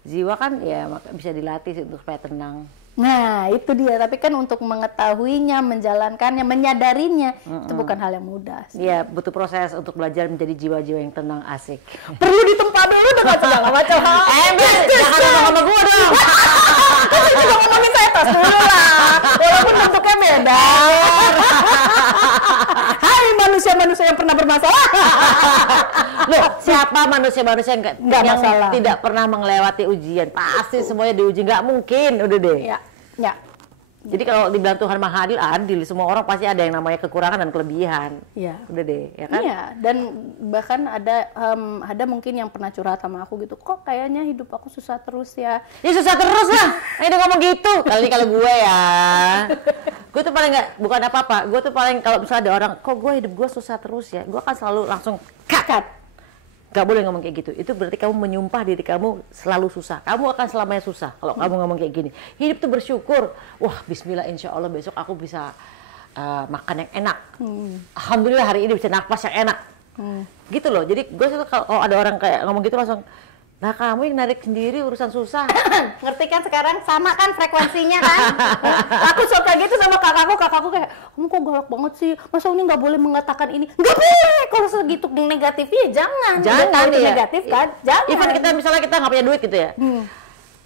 jiwa kan ya bisa dilatih untuk supaya tenang. Nah itu dia. Tapi kan untuk mengetahuinya, menjalankannya, menyadarinya itu bukan hal yang mudah. Iya butuh proses untuk belajar menjadi jiwa-jiwa yang tenang asik. Perlu ditempa dulu dengan segala macam. Jangan ngomong sama gue dong. Kita juga ngomongin saya tas dulu lah. Walaupun bentuknya beda. Hai manusia-manusia yang pernah bermasalah. Loh, siapa manusia-manusia yang masalah. tidak pernah melewati ujian? Pasti semuanya diuji, nggak mungkin, udah deh. Ya. Jadi kalau dibilang Tuhan Maha Adil, semua orang pasti ada yang namanya kekurangan dan kelebihan. Iya. Udah deh, ya kan? Iya, dan bahkan ada mungkin yang pernah curhat sama aku gitu, kok kayaknya hidup aku susah terus ya. Ya susah terus lah, ayo ngomong gitu. Kali kalau gue ya, gue tuh paling bukan apa-apa. Gue tuh paling kalau misalnya ada orang, kok gue hidup gue susah terus ya, gue akan selalu langsung cut. Gak boleh ngomong kayak gitu, itu berarti kamu menyumpah diri kamu selalu susah. Kamu akan selamanya susah kalau kamu ngomong kayak gini. Hidup tuh bersyukur, wah bismillah insya Allah besok aku bisa makan yang enak. Alhamdulillah hari ini bisa nafas yang enak. Gitu loh, jadi gue tuh kalau ada orang kayak ngomong gitu langsung, nah kamu yang narik sendiri urusan susah. Ngerti kan sekarang sama kan frekuensinya kan. Aku suka gitu sama kakakku kayak kamu kok galak banget sih, masa ini nggak boleh mengatakan ini. Nggak boleh kalau segitu negatifnya jangan ya. Negatif kan jangan. Even kita misalnya kita nggak punya duit gitu ya,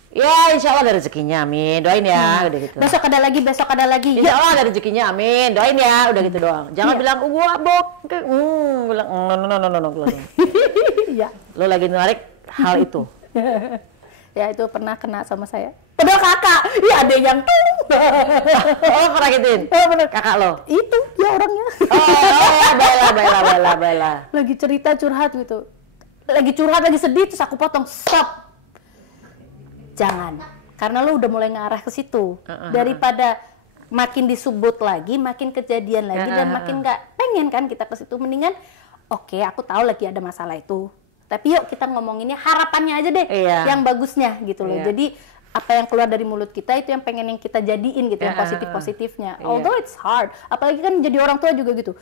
ya insya Allah ada rezekinya amin, doain ya udah gitu. Besok ada lagi insya Allah ada rezekinya amin, doain ya udah gitu doang. Jangan bilang gua bok bilang no. Iya. Lo lagi narik hal itu. Ya itu pernah kena sama saya. Padahal kakak, ya ada yang Oh pernah gituin? Bener. Kakak lo? Itu ya orangnya. Bella. Lagi cerita curhat gitu. Lagi curhat, lagi sedih, terus aku potong. Stop. Jangan. Karena lo udah mulai ngarah ke situ. Daripada makin disebut lagi, makin kejadian lagi, dan makin nggak pengen kan kita ke situ. Mendingan, oke, aku tahu lagi ada masalah itu. Tapi yuk kita ngomonginnya harapannya aja deh, yang bagusnya gitu loh. Jadi apa yang keluar dari mulut kita itu yang pengen yang kita jadiin gitu, yang positif-positifnya. Although it's hard, apalagi kan jadi orang tua juga gitu.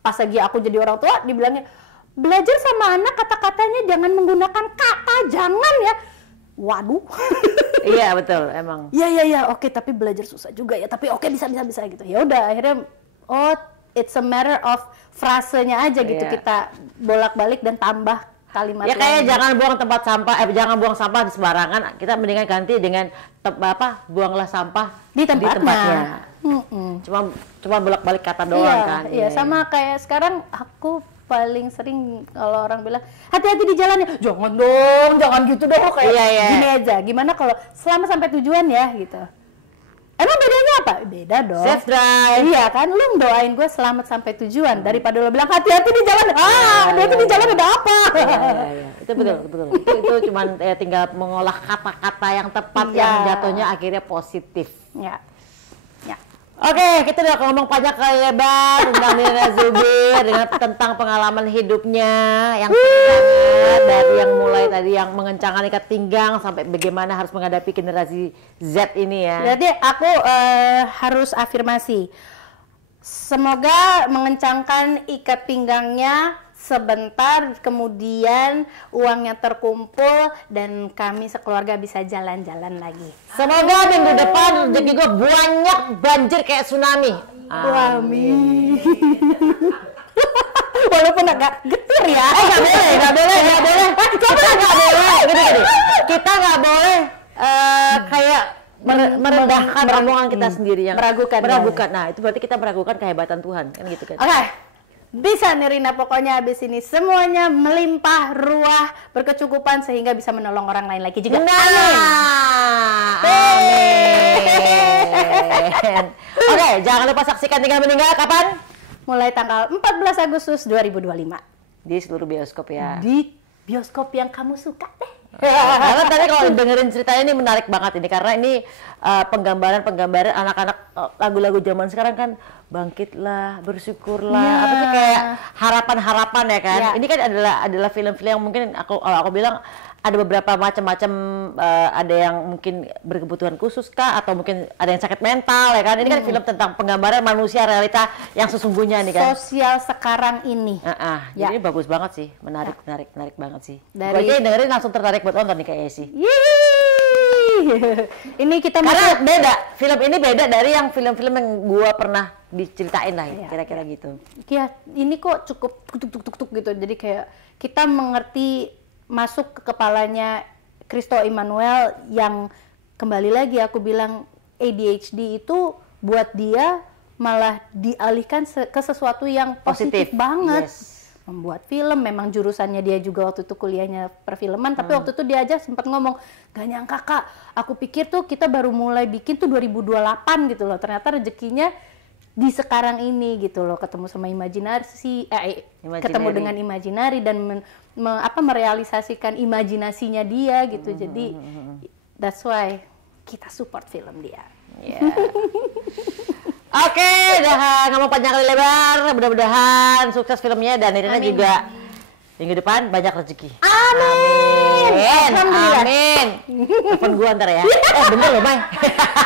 Pas lagi aku jadi orang tua, dibilangnya belajar sama anak kata-katanya jangan menggunakan kata, jangan ya. Waduh. Iya betul, emang. Iya, oke, tapi belajar susah juga ya. Tapi oke bisa gitu. Ya udah, akhirnya it's a matter of frasenya aja gitu, kita bolak-balik dan tambah kalimat. Ya kayak jangan buang sampah di sembarangan. Kita mendingan ganti dengan buanglah sampah di tempatnya. Cuma bolak-balik kata doang kan. Iya, sama kayak sekarang aku paling sering kalau orang bilang hati-hati di jalan ya, jangan dong, jangan gitu dong kayak gini aja. Gimana kalau selama sampai tujuan ya gitu. Emang bedanya apa? beda dong. Safe drive. Iya kan, lu doain gue selamat sampai tujuan daripada lu bilang hati-hati di jalan. Hati-hati di jalan ada apa? Iya. Itu betul. Itu cuman tinggal mengolah kata-kata yang tepat yang jatuhnya akhirnya positif. Ya. Oke, kita udah ngomong panjang kali lebar tentang Nirina Zubir dengan tentang pengalaman hidupnya yang seru banget, dari yang mulai tadi yang mengencangkan ikat pinggang sampai bagaimana harus menghadapi generasi Z ini ya. Jadi aku harus afirmasi. Semoga mengencangkan ikat pinggangnya sebentar, kemudian uangnya terkumpul dan kami sekeluarga bisa jalan-jalan lagi. Semoga minggu depan rezeki gue banyak banjir kayak tsunami. Amin. Walaupun agak getir ya. Nggak boleh. Gini. Kita nggak boleh kayak merendahkan omongan kita sendiri yang meragukan. Nah, itu berarti kita meragukan kehebatan Tuhan, kan gitu kan. Oke. Bisa Nirina, pokoknya habis ini semuanya melimpah ruah, berkecukupan sehingga bisa menolong orang lain lagi juga. Amin. Oke, jangan lupa saksikan Tinggal Meninggal kapan? Mulai tanggal 14 Agustus 2025. Di seluruh bioskop ya. Di bioskop yang kamu suka deh. Karena tadi kalau dengerin ceritanya ini menarik banget ini, karena ini penggambaran anak-anak lagu-lagu zaman sekarang kan, bangkitlah, bersyukurlah, apa sih kayak harapan-harapan ya kan. Ini kan adalah film-film yang mungkin aku bilang ada beberapa macam-macam, ada yang mungkin berkebutuhan khusus kah, atau mungkin ada yang sakit mental ya kan. Ini kan film tentang penggambaran manusia realita yang sesungguhnya nih kan. Sosial sekarang ini. Jadi bagus banget sih, menarik banget sih. Gue aja dengerin langsung tertarik buat nonton nih kayaknya sih. Ini kita karena beda, film ini beda dari yang film-film yang gua pernah diceritain lah kira-kira gitu. Iya, ini kok cukup tuk gitu. Jadi kayak kita mengerti, masuk ke kepalanya Christo Emmanuel yang kembali lagi aku bilang ADHD itu buat dia malah dialihkan ke sesuatu yang positif banget. Membuat film, memang jurusannya dia juga waktu itu kuliahnya perfilman, tapi waktu itu dia aja sempat ngomong, gak nyangka Kak, aku pikir tuh kita baru mulai bikin tuh 2028 gitu loh, ternyata rezekinya di sekarang ini gitu loh, ketemu sama ketemu dengan Imaginary dan merealisasikan imajinasinya dia gitu. Jadi that's why kita support film dia. Oke, udah ngomong panjang kali lebar, mudah-mudahan sukses filmnya dan Nirina juga minggu depan banyak rezeki. Amin. Telepon gua ntar ya. Bener loh, Mai.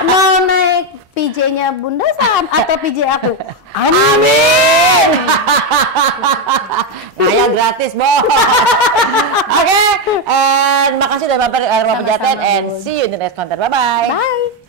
Mau naik PJ-nya Bunda Sam atau PJ aku? Amin. Nah, gratis, Bo. Oke, makasih udah mampir Rumah Pejaten and see you in the next content. Bye-bye. Bye.